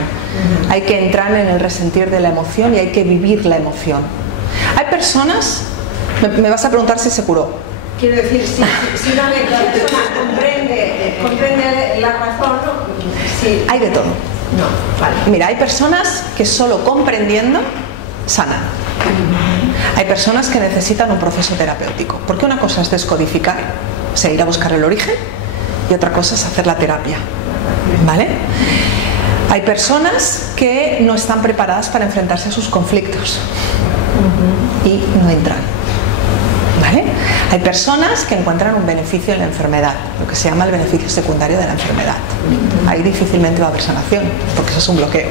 Hay que entrar en el resentir de la emoción y hay que vivir la emoción. Hay personas, me vas a preguntar si se curó. quiero decir, si una vez la persona comprende la razón, ¿no? Sí. Hay de todo. No, vale. Mira, hay personas que solo comprendiendo sanan. Hay personas que necesitan un proceso terapéutico, porque una cosa es descodificar, o sea, ir a buscar el origen, y otra cosa es hacer la terapia, ¿vale? Hay personas que no están preparadas para enfrentarse a sus conflictos y no entran, ¿vale? Hay personas que encuentran un beneficio en la enfermedad, lo que se llama el beneficio secundario de la enfermedad. Ahí difícilmente va a haber sanación, porque eso es un bloqueo.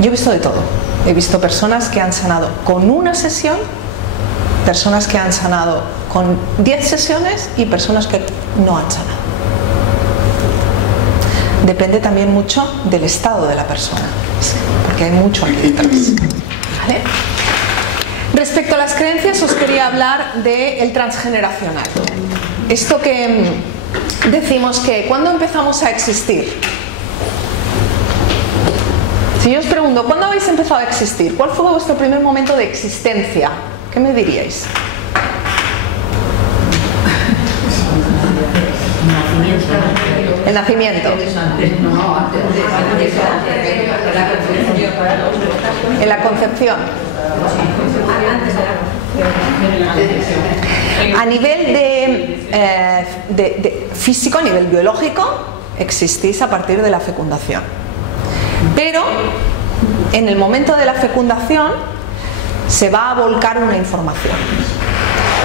Yo he visto de todo. He visto personas que han sanado con una sesión, personas que han sanado con 10 sesiones y personas que no han sanado. Depende también mucho del estado de la persona, porque hay mucho aquí detrás, ¿vale? Respecto a las creencias, os quería hablar del transgeneracional. Esto que decimos que ¿cuándo empezamos a existir? Si yo os pregunto, ¿cuándo habéis empezado a existir? ¿Cuál fue vuestro primer momento de existencia? ¿Qué me diríais? El nacimiento. En la concepción. A nivel de físico, a nivel biológico, existís a partir de la fecundación. Pero en el momento de la fecundación se va a volcar una información.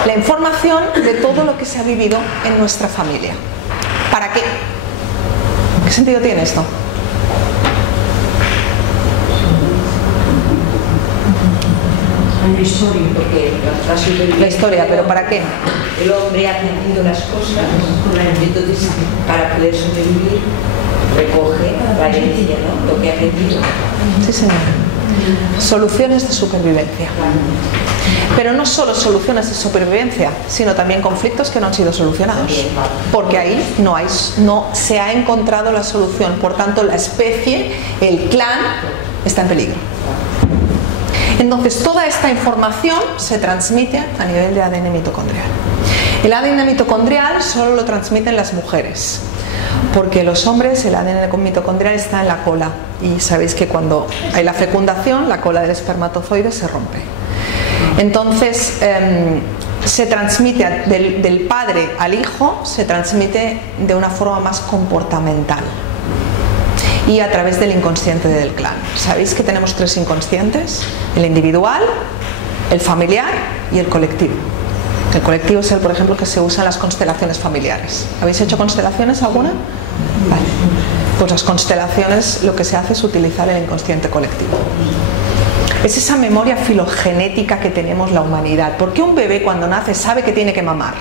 La información de todo lo que se ha vivido en nuestra familia. ¿Para qué? ¿Qué sentido tiene esto? La historia, porque la historia, pero ¿para qué? El hombre ha aprendido las cosas, entonces para poder sobrevivir recoge la herencia, ¿no? Lo que ha aprendido. Sí, señora. Soluciones de supervivencia. Pero no solo soluciones de supervivencia, sino también conflictos que no han sido solucionados. Porque ahí no se ha encontrado la solución. Por tanto, la especie, el clan, está en peligro. Entonces, toda esta información se transmite a nivel de ADN mitocondrial. El ADN mitocondrial solo lo transmiten las mujeres, porque los hombres, el ADN mitocondrial está en la cola. Y sabéis que cuando hay la fecundación, la cola del espermatozoide se rompe. Entonces, se transmite del padre al hijo, se transmite de una forma más comportamental y a través del inconsciente del clan. ¿Sabéis que tenemos 3 inconscientes? El individual, el familiar y el colectivo. El colectivo es el, por ejemplo, que se usa en las constelaciones familiares. ¿Habéis hecho constelaciones alguna? Vale. Pues las constelaciones, lo que se hace es utilizar el inconsciente colectivo. Es esa memoria filogenética que tenemos la humanidad. ¿Por qué un bebé cuando nace sabe que tiene que mamar?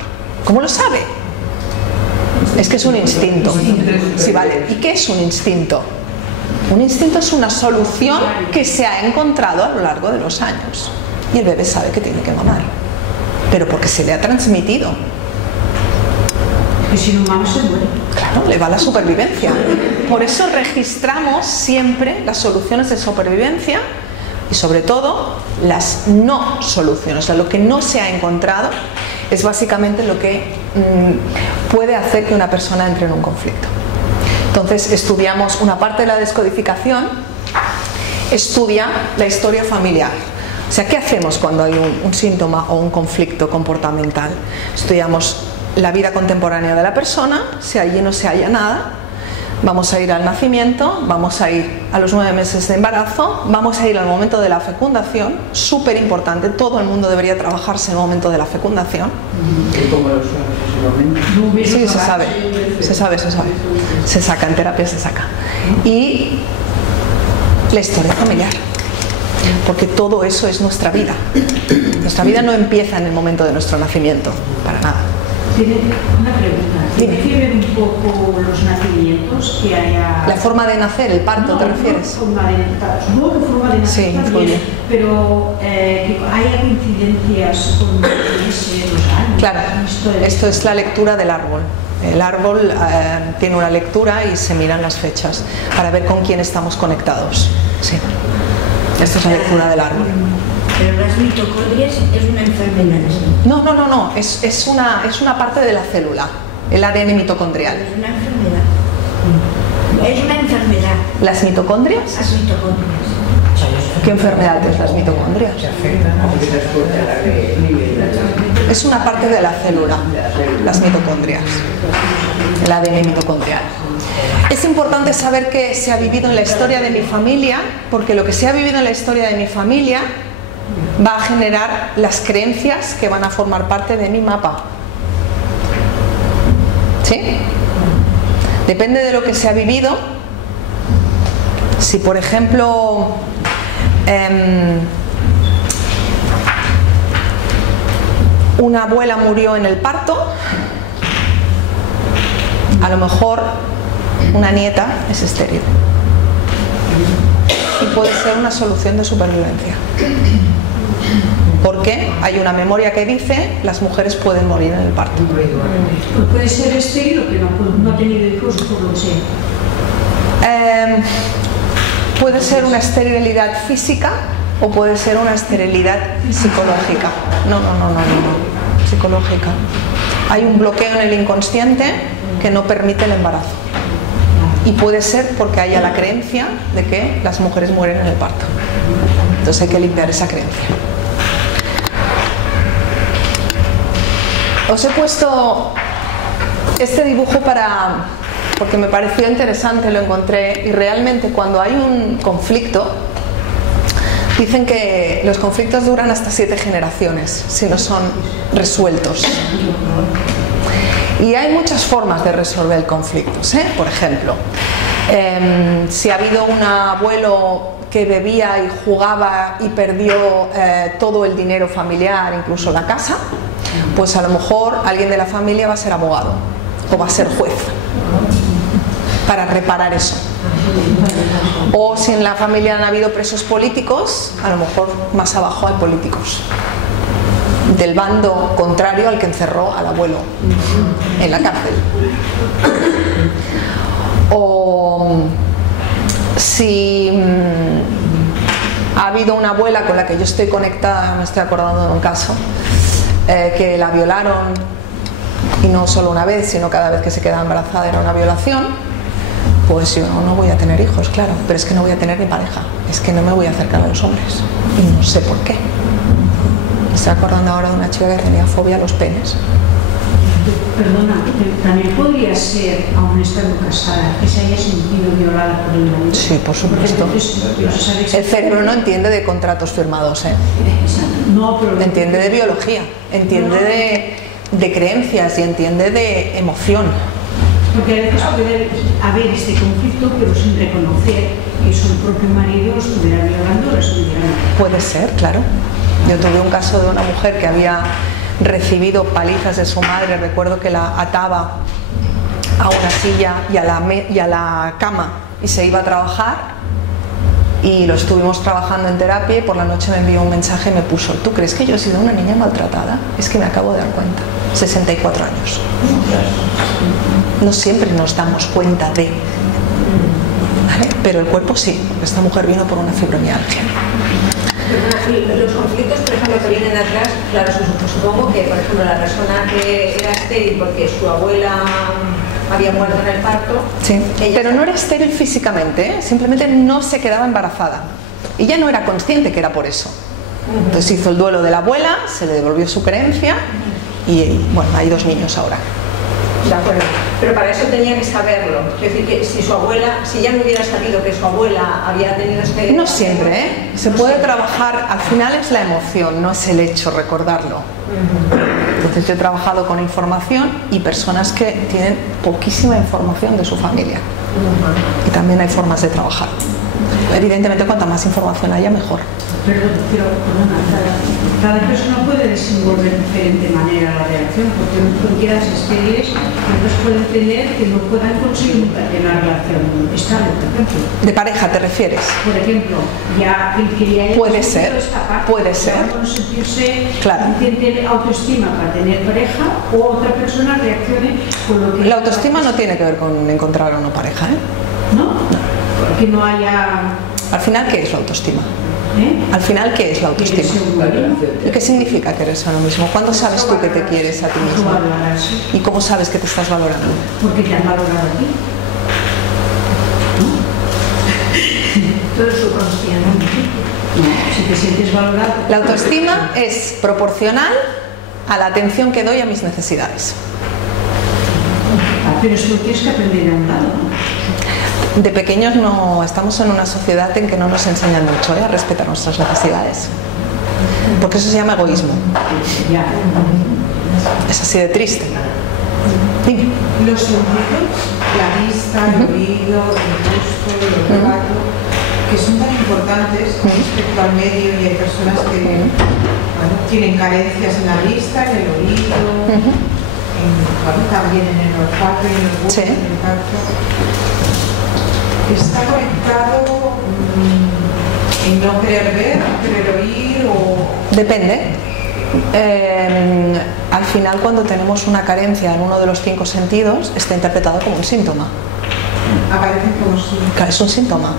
¿Cómo lo sabe? Es que es un instinto. Sí, vale. ¿Y qué es un instinto? Un instinto es una solución que se ha encontrado a lo largo de los años. Y el bebé sabe que tiene que mamar. Pero porque se le ha transmitido. Y si no mama se muere. Claro, le va la supervivencia. Por eso registramos siempre las soluciones de supervivencia y sobre todo las no soluciones. O sea, lo que no se ha encontrado es básicamente lo que puede hacer que una persona entre en un conflicto. Entonces estudiamos una parte de la descodificación, estudia la historia familiar. O sea, ¿qué hacemos cuando hay un síntoma o un conflicto comportamental? Estudiamos la vida contemporánea de la persona, si allí no se halla nada. Vamos a ir al nacimiento, vamos a ir a los 9 meses de embarazo, vamos a ir al momento de la fecundación, súper importante, todo el mundo debería trabajarse en el momento de la fecundación. ¿Y cómo lo sabes ese momento? Sí, se sabe. Se saca, en terapia se saca. Y la historia familiar, porque todo eso es nuestra vida. Nuestra vida no empieza en el momento de nuestro nacimiento, para nada. Tiene una pregunta. ¿Tiene que ver un poco los nacimientos que haya...? La forma de nacer, el parto, ¿te refieres? Supongo que forma de nacer sí, también, pero que haya coincidencias con los años. Claro, esto es la lectura del árbol. El árbol tiene una lectura y se miran las fechas para ver con quién estamos conectados. Sí. Esto es la lectura del árbol. Pero las mitocondrias es una enfermedad. No, es una parte de la célula, el ADN mitocondrial. Es una enfermedad. Es una enfermedad. ¿Las mitocondrias? Las mitocondrias. ¿Qué enfermedad es las mitocondrias? Es una parte de la célula, las mitocondrias, el ADN mitocondrial. Es importante saber qué se ha vivido en la historia de mi familia, porque lo que se ha vivido en la historia de mi familia va a generar las creencias que van a formar parte de mi mapa. ¿Sí? Depende de lo que se ha vivido. Si, por ejemplo, una abuela murió en el parto, a lo mejor una nieta es estéril y puede ser una solución de supervivencia, porque hay una memoria que dice las mujeres pueden morir en el parto. Pues puede ser estéril o que no ha tenido hijos por lo que sea. Puede ser una esterilidad física o puede ser una esterilidad psicológica. No, psicológica. Hay un bloqueo en el inconsciente que no permite el embarazo. Y puede ser porque haya la creencia de que las mujeres mueren en el parto. Entonces hay que limpiar esa creencia. Os he puesto este dibujo porque me pareció interesante, lo encontré, y realmente cuando hay un conflicto, dicen que los conflictos duran hasta 7 generaciones si no son resueltos. Y hay muchas formas de resolver conflictos, ¿eh? Por ejemplo, si ha habido un abuelo que bebía y jugaba y perdió todo el dinero familiar, incluso la casa, pues a lo mejor alguien de la familia va a ser abogado o va a ser juez para reparar eso. O si en la familia han habido presos políticos, a lo mejor más abajo hay políticos del bando contrario al que encerró al abuelo en la cárcel. O si ha habido una abuela con la que yo estoy conectada, me estoy acordando de un caso, que la violaron, y no solo una vez, sino cada vez que se quedaba embarazada era una violación, pues yo no voy a tener hijos, claro, pero es que no voy a tener ni pareja, es que no me voy a acercar a los hombres y no sé por qué. Me estoy acordando ahora de una chica que tenía fobia a los penes. Perdona, también podría ser, aún estando casada, que se haya sentido violada por el marido. Sí, por supuesto. El cerebro no entiende de contratos firmados, ¿eh? No, pero entiende de biología, entiende de creencias y entiende de emoción. Porque a veces puede haber este conflicto, pero sin reconocer que su propio marido estuviera violando o la estuviera violando. Puede ser, claro. Yo tuve un caso de una mujer que había recibido palizas de su madre. Recuerdo que la ataba a una silla y a la cama y se iba a trabajar, y lo estuvimos trabajando en terapia, y por la noche me envió un mensaje y me puso: ¿tú crees que yo he sido una niña maltratada? Es que me acabo de dar cuenta. 64 años. No siempre nos damos cuenta de, ¿vale? Pero el cuerpo sí, porque esta mujer vino por una fibromialgia. Los conflictos, por ejemplo, que vienen atrás, claro, supongo que, por ejemplo, la persona que era estéril porque su abuela había muerto en el parto. Sí, pero no era estéril físicamente, ¿eh? Simplemente no se quedaba embarazada. Ella no era consciente que era por eso. Entonces hizo el duelo de la abuela, se le devolvió su creencia y bueno, hay 2 niños ahora. De acuerdo, pero para eso tenía que saberlo. Es decir, que si su abuela, si ya no hubiera sabido que su abuela había tenido este... No siempre, ¿eh? Se puede trabajar, al final es la emoción, no es el hecho, recordarlo. Entonces yo he trabajado con información y personas que tienen poquísima información de su familia. Y también hay formas de trabajar. Evidentemente, cuanta más información haya, mejor. Pero cada persona puede desenvolver de diferente manera la reacción, porque cualquiera estériles entonces pueden tener que no puedan conseguir una relación estable, por ejemplo. ¿De pareja te refieres? Por ejemplo, ya el que ya puede ser, puede ser. Para sentirse, claro. Tiene autoestima para tener pareja, o otra persona reaccione con lo que... La autoestima no tiene que ver con encontrar o no pareja, ¿eh? ¿No? Porque no haya... Al final, ¿qué es la autoestima? Al final, ¿qué es la autoestima? ¿Qué significa quererse a uno mismo? ¿Cuándo sabes tú que te quieres a ti mismo? ¿Y cómo sabes que te estás valorando? Porque te han valorado a ti. Todo es subconsciente. Si te sientes valorado. La autoestima es proporcional a la atención que doy a mis necesidades. Pero eso lo tienes que aprender a un lado, ¿no? De pequeños no estamos en una sociedad en que no nos enseñan mucho a respetar nuestras necesidades. Porque eso se llama egoísmo. Ya. Es así de triste. Dime. Los sentidos, la vista, el oído, el gusto, el olfato, que son tan importantes respecto al medio, y hay personas que bueno, tienen carencias en la vista, en el oído, también en el olfato y en el gusto, en el tacto. ¿Está conectado en no querer ver, no querer oír o...? Depende. Al final, cuando tenemos una carencia en uno de los 5 sentidos, está interpretado como un síntoma. Aparece como síntoma. Es un síntoma.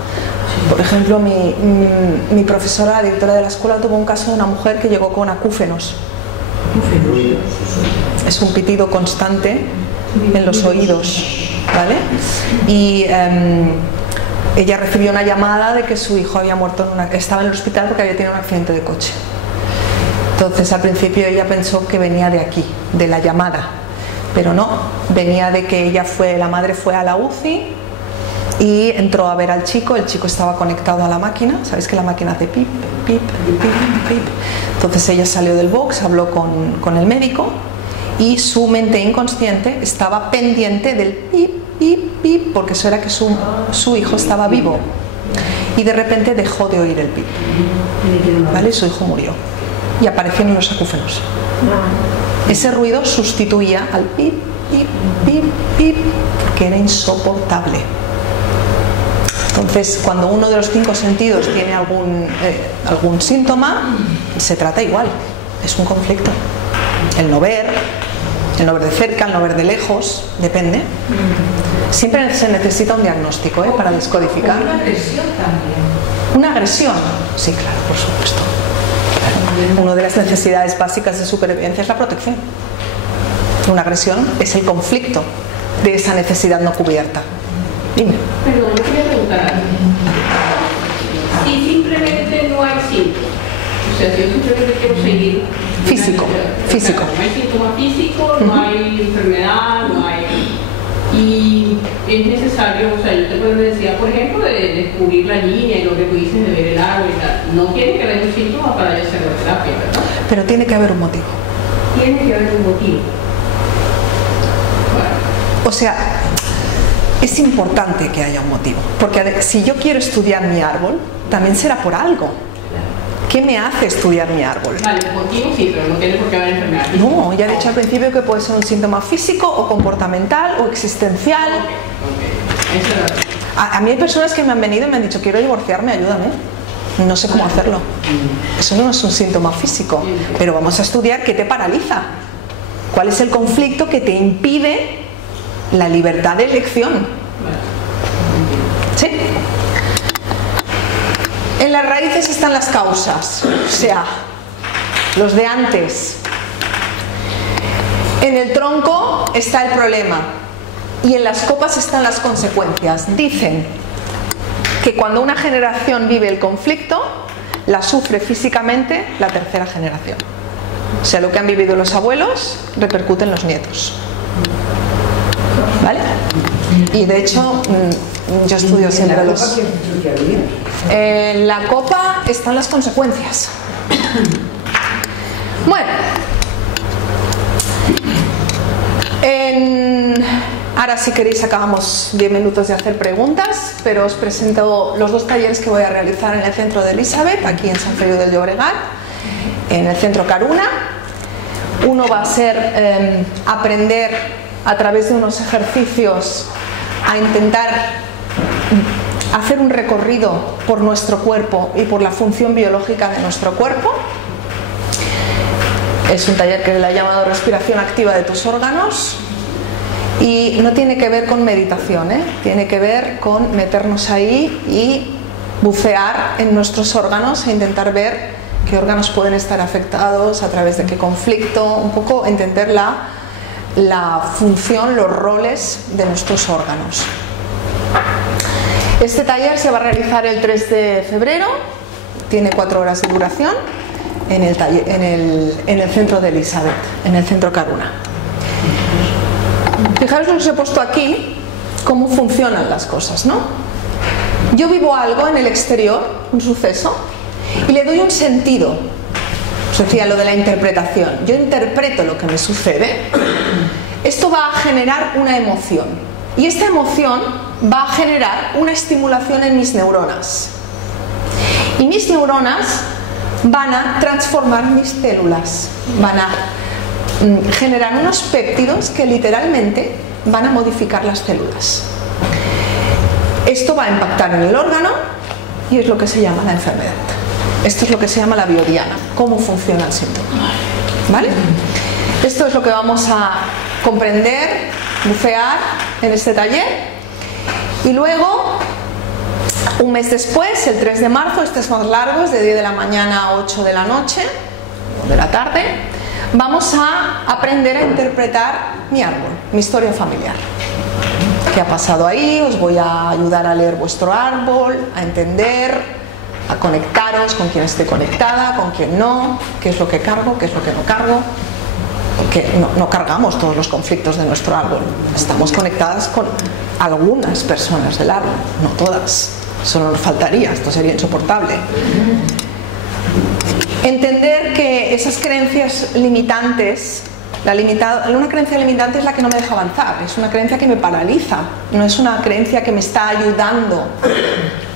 Por ejemplo, mi profesora, la directora de la escuela, tuvo un caso de una mujer que llegó con acúfenos. Es un pitido constante en los oídos, ¿vale? Y ella recibió una llamada de que su hijo había muerto estaba en el hospital porque había tenido un accidente de coche. Entonces al principio ella pensó que venía de aquí, de la llamada, pero no, venía de que la madre fue a la UCI y entró a ver al chico, el chico estaba conectado a la máquina, sabéis que la máquina hace pip, pip, pip, pip. Entonces ella salió del box, habló con el médico y su mente inconsciente estaba pendiente del pip, pip, pip, porque eso era que su hijo estaba vivo, y de repente dejó de oír el pip, ¿vale? Su hijo murió y aparecieron los acúfenos. Ese ruido sustituía al pip, pip, pip, pip, porque era insoportable. Entonces, cuando uno de los 5 sentidos tiene algún síntoma, se trata igual, es un conflicto. El no ver de cerca, el no ver de lejos, depende. Siempre se necesita un diagnóstico para descodificar. Una agresión también. ¿Una agresión? Sí, claro, por supuesto. Una de las necesidades básicas de supervivencia es la protección. Una agresión es el conflicto de esa necesidad no cubierta. Dime. Perdón, yo quería preguntar algo. Si simplemente no hay síntomas, o sea, si yo simplemente quiero seguir... Físico. No hay síntoma físico, no hay enfermedad, no hay... Y es necesario, o sea, yo te decía, por ejemplo, de descubrir la línea y lo que tú dices de ver el árbol y tal. No tiene que haber un síntoma para hacer la terapia, ¿verdad? Pero tiene que haber un motivo. Tiene que haber un motivo. Bueno. O sea, es importante que haya un motivo. Porque si yo quiero estudiar mi árbol, también será por algo. ¿Qué me hace estudiar mi árbol? Vale, el motivo sí, pero no tiene por qué haber enfermedad física. No, ya he dicho al principio que puede ser un síntoma físico o comportamental o existencial. A mí hay personas que me han venido y me han dicho, quiero divorciarme, ayúdame. No sé cómo hacerlo. Eso no es un síntoma físico, pero vamos a estudiar qué te paraliza. ¿Cuál es el conflicto que te impide la libertad de elección? ¿Sí? En las raíces están las causas, o sea, los de antes. En el tronco está el problema y en las copas están las consecuencias. Dicen que cuando una generación vive el conflicto, la sufre físicamente la tercera generación. O sea, lo que han vivido los abuelos repercute en los nietos. ¿Vale? Y de hecho, yo estudio siempre los... En la copa están las consecuencias. Bueno, ahora si queréis acabamos 10 minutos de hacer preguntas, pero os presento los 2 talleres que voy a realizar en el centro de Elizabeth, aquí en San Feliu del Llobregat, en el centro Caruna. Uno va a ser aprender a través de unos ejercicios a intentar hacer un recorrido por nuestro cuerpo y por la función biológica de nuestro cuerpo. Es un taller que le he llamado respiración activa de tus órganos y no tiene que ver con meditación, tiene que ver con meternos ahí y bucear en nuestros órganos e intentar ver qué órganos pueden estar afectados, a través de qué conflicto, un poco entender la función, los roles de nuestros órganos. Este taller se va a realizar el 3 de febrero tiene 4 horas de duración en el centro de Elizabeth, en el centro Karuna. Fijaros lo que os he puesto aquí, cómo funcionan las cosas, ¿no? Yo vivo algo en el exterior, un suceso, y le doy un sentido. Os decía lo de la interpretación. Yo interpreto lo que me sucede. Esto va a generar una emoción. Y esta emoción va a generar una estimulación en mis neuronas. Y mis neuronas van a transformar mis células. Van a generar unos péptidos que literalmente van a modificar las células. Esto va a impactar en el órgano y es lo que se llama la enfermedad. Esto es lo que se llama la biodiana, cómo funciona el síntoma. ¿Vale? Esto es lo que vamos a comprender, bucear en este taller. Y luego, un mes después, el 3 de marzo, este es más largo, es de 10 de la mañana a 8 de la noche, o de la tarde, vamos a aprender a interpretar mi árbol, mi historia familiar. ¿Qué ha pasado ahí? Os voy a ayudar a leer vuestro árbol, a entender, a conectaros con quién esté conectada, con quién no, qué es lo que cargo, qué es lo que no cargo. Porque no cargamos todos los conflictos de nuestro árbol. Estamos conectadas con algunas personas del árbol, no todas. Eso no nos faltaría, esto sería insoportable. Entender que esas creencias limitantes, una creencia limitante es la que no me deja avanzar, es una creencia que me paraliza, no es una creencia que me está ayudando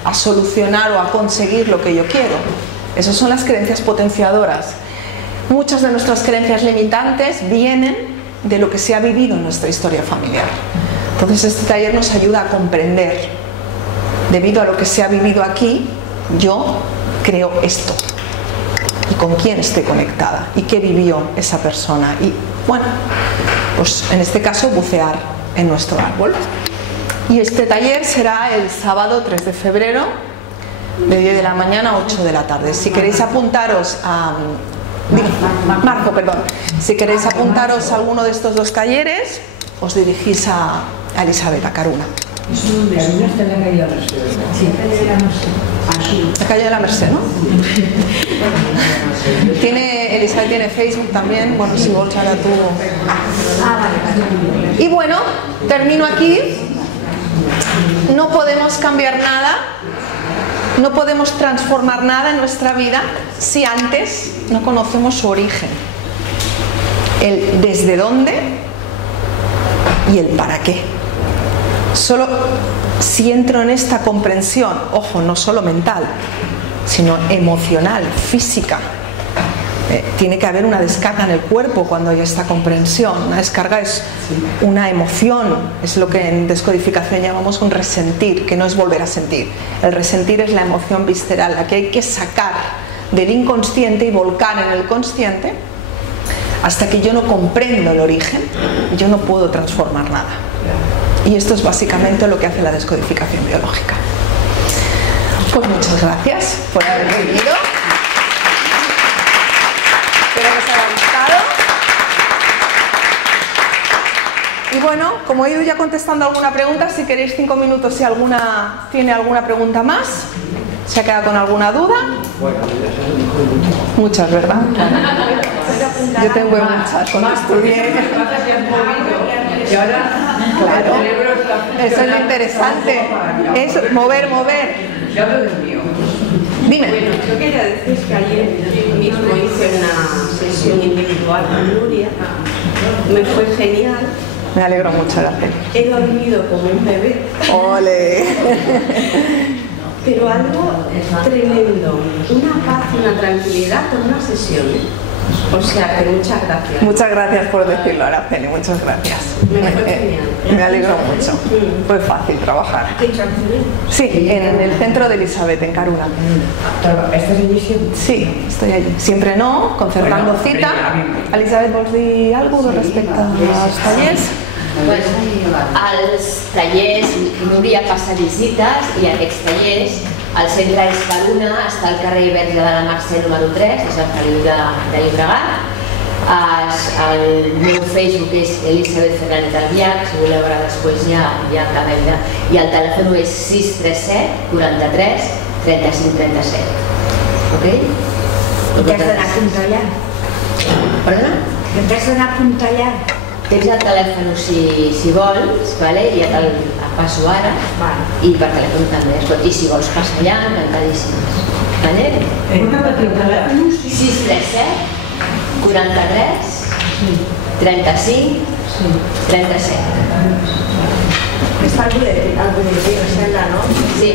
a solucionar o a conseguir lo que yo quiero. Esas son las creencias potenciadoras. Muchas de nuestras creencias limitantes vienen de lo que se ha vivido en nuestra historia familiar. Entonces este taller nos ayuda a comprender, debido a lo que se ha vivido aquí, yo creo esto. Y con quién estoy conectada y qué vivió esa persona. Y bueno, pues en este caso bucear en nuestro árbol. Y este taller será el sábado 3 de febrero, de 10 de la mañana a 8 de la tarde. Si queréis apuntaros a... Marzo, perdón. Si queréis apuntaros a alguno de estos dos talleres, os dirigís a Elizabeth, a Karuna. Karuna está en la calle de la Merced. Sí, la calle de la Merced, ¿no? Elizabeth tiene Facebook también. Bueno, si vos ahora tú. Y bueno, termino aquí. No podemos cambiar nada. No podemos transformar nada en nuestra vida si antes no conocemos su origen, el desde dónde y el para qué. Solo si entro en esta comprensión, ojo, no solo mental, sino emocional, física, tiene que haber una descarga en el cuerpo cuando hay esta comprensión. Una descarga es una emoción, es lo que en descodificación llamamos un resentir, que no es volver a sentir. El resentir es la emoción visceral, la que hay que sacar del inconsciente y volcar en el consciente. Hasta que yo no comprendo el origen, yo no puedo transformar nada. Y esto es básicamente lo que hace la descodificación biológica. Pues muchas gracias por haber venido. Espero que os haya gustado. Y bueno, como he ido ya contestando alguna pregunta, si queréis 5 minutos, si alguna tiene alguna pregunta más, ¿se ha quedado con alguna duda? Muchas, ¿verdad? Yo tengo muchas cuando estudié. Y ahora, claro, eso es lo interesante. Eso, mover. yo hablo del mío. Dime. Bueno, yo quería decir que ayer mismo hice una sesión individual con Nuria. Me fue genial. Me alegro mucho, gracias. He dormido como un bebé. ¡Ole! Pero algo tremendo. Una paz y una tranquilidad con una sesión. O sea que muchas gracias. Muchas gracias por decirlo, Araceli, muchas gracias. Me fue genial. Me alegro mucho. Fue fácil trabajar. Sí, en el centro de Elizabeth, en Karuna. ¿Estás allí siempre? Sí, estoy allí. Siempre no, concertando cita. Elizabeth, ¿vos di algo respecto a los talleres? Pues, als tallers, Núria passa visites i aquests tallers, el centre és Karuna, està al carrer Verge de la Mercè número 3, és el Feliu de Llobregat. El meu Facebook és Elizabeth Fernández Albiach, si voleu veure després ja acabem de... I el telèfon és 637 43 35 37. Ok? I t'has d'anar apuntallant. Perdona? Que t'has d'anar apuntallant. Tens el telèfon si vols, i ja te'l passo ara, i per telèfon també, i si vols passar allà, encantadíssims. Una petita telèfon? 637 43 35 37. Està al boletí, no? Sí.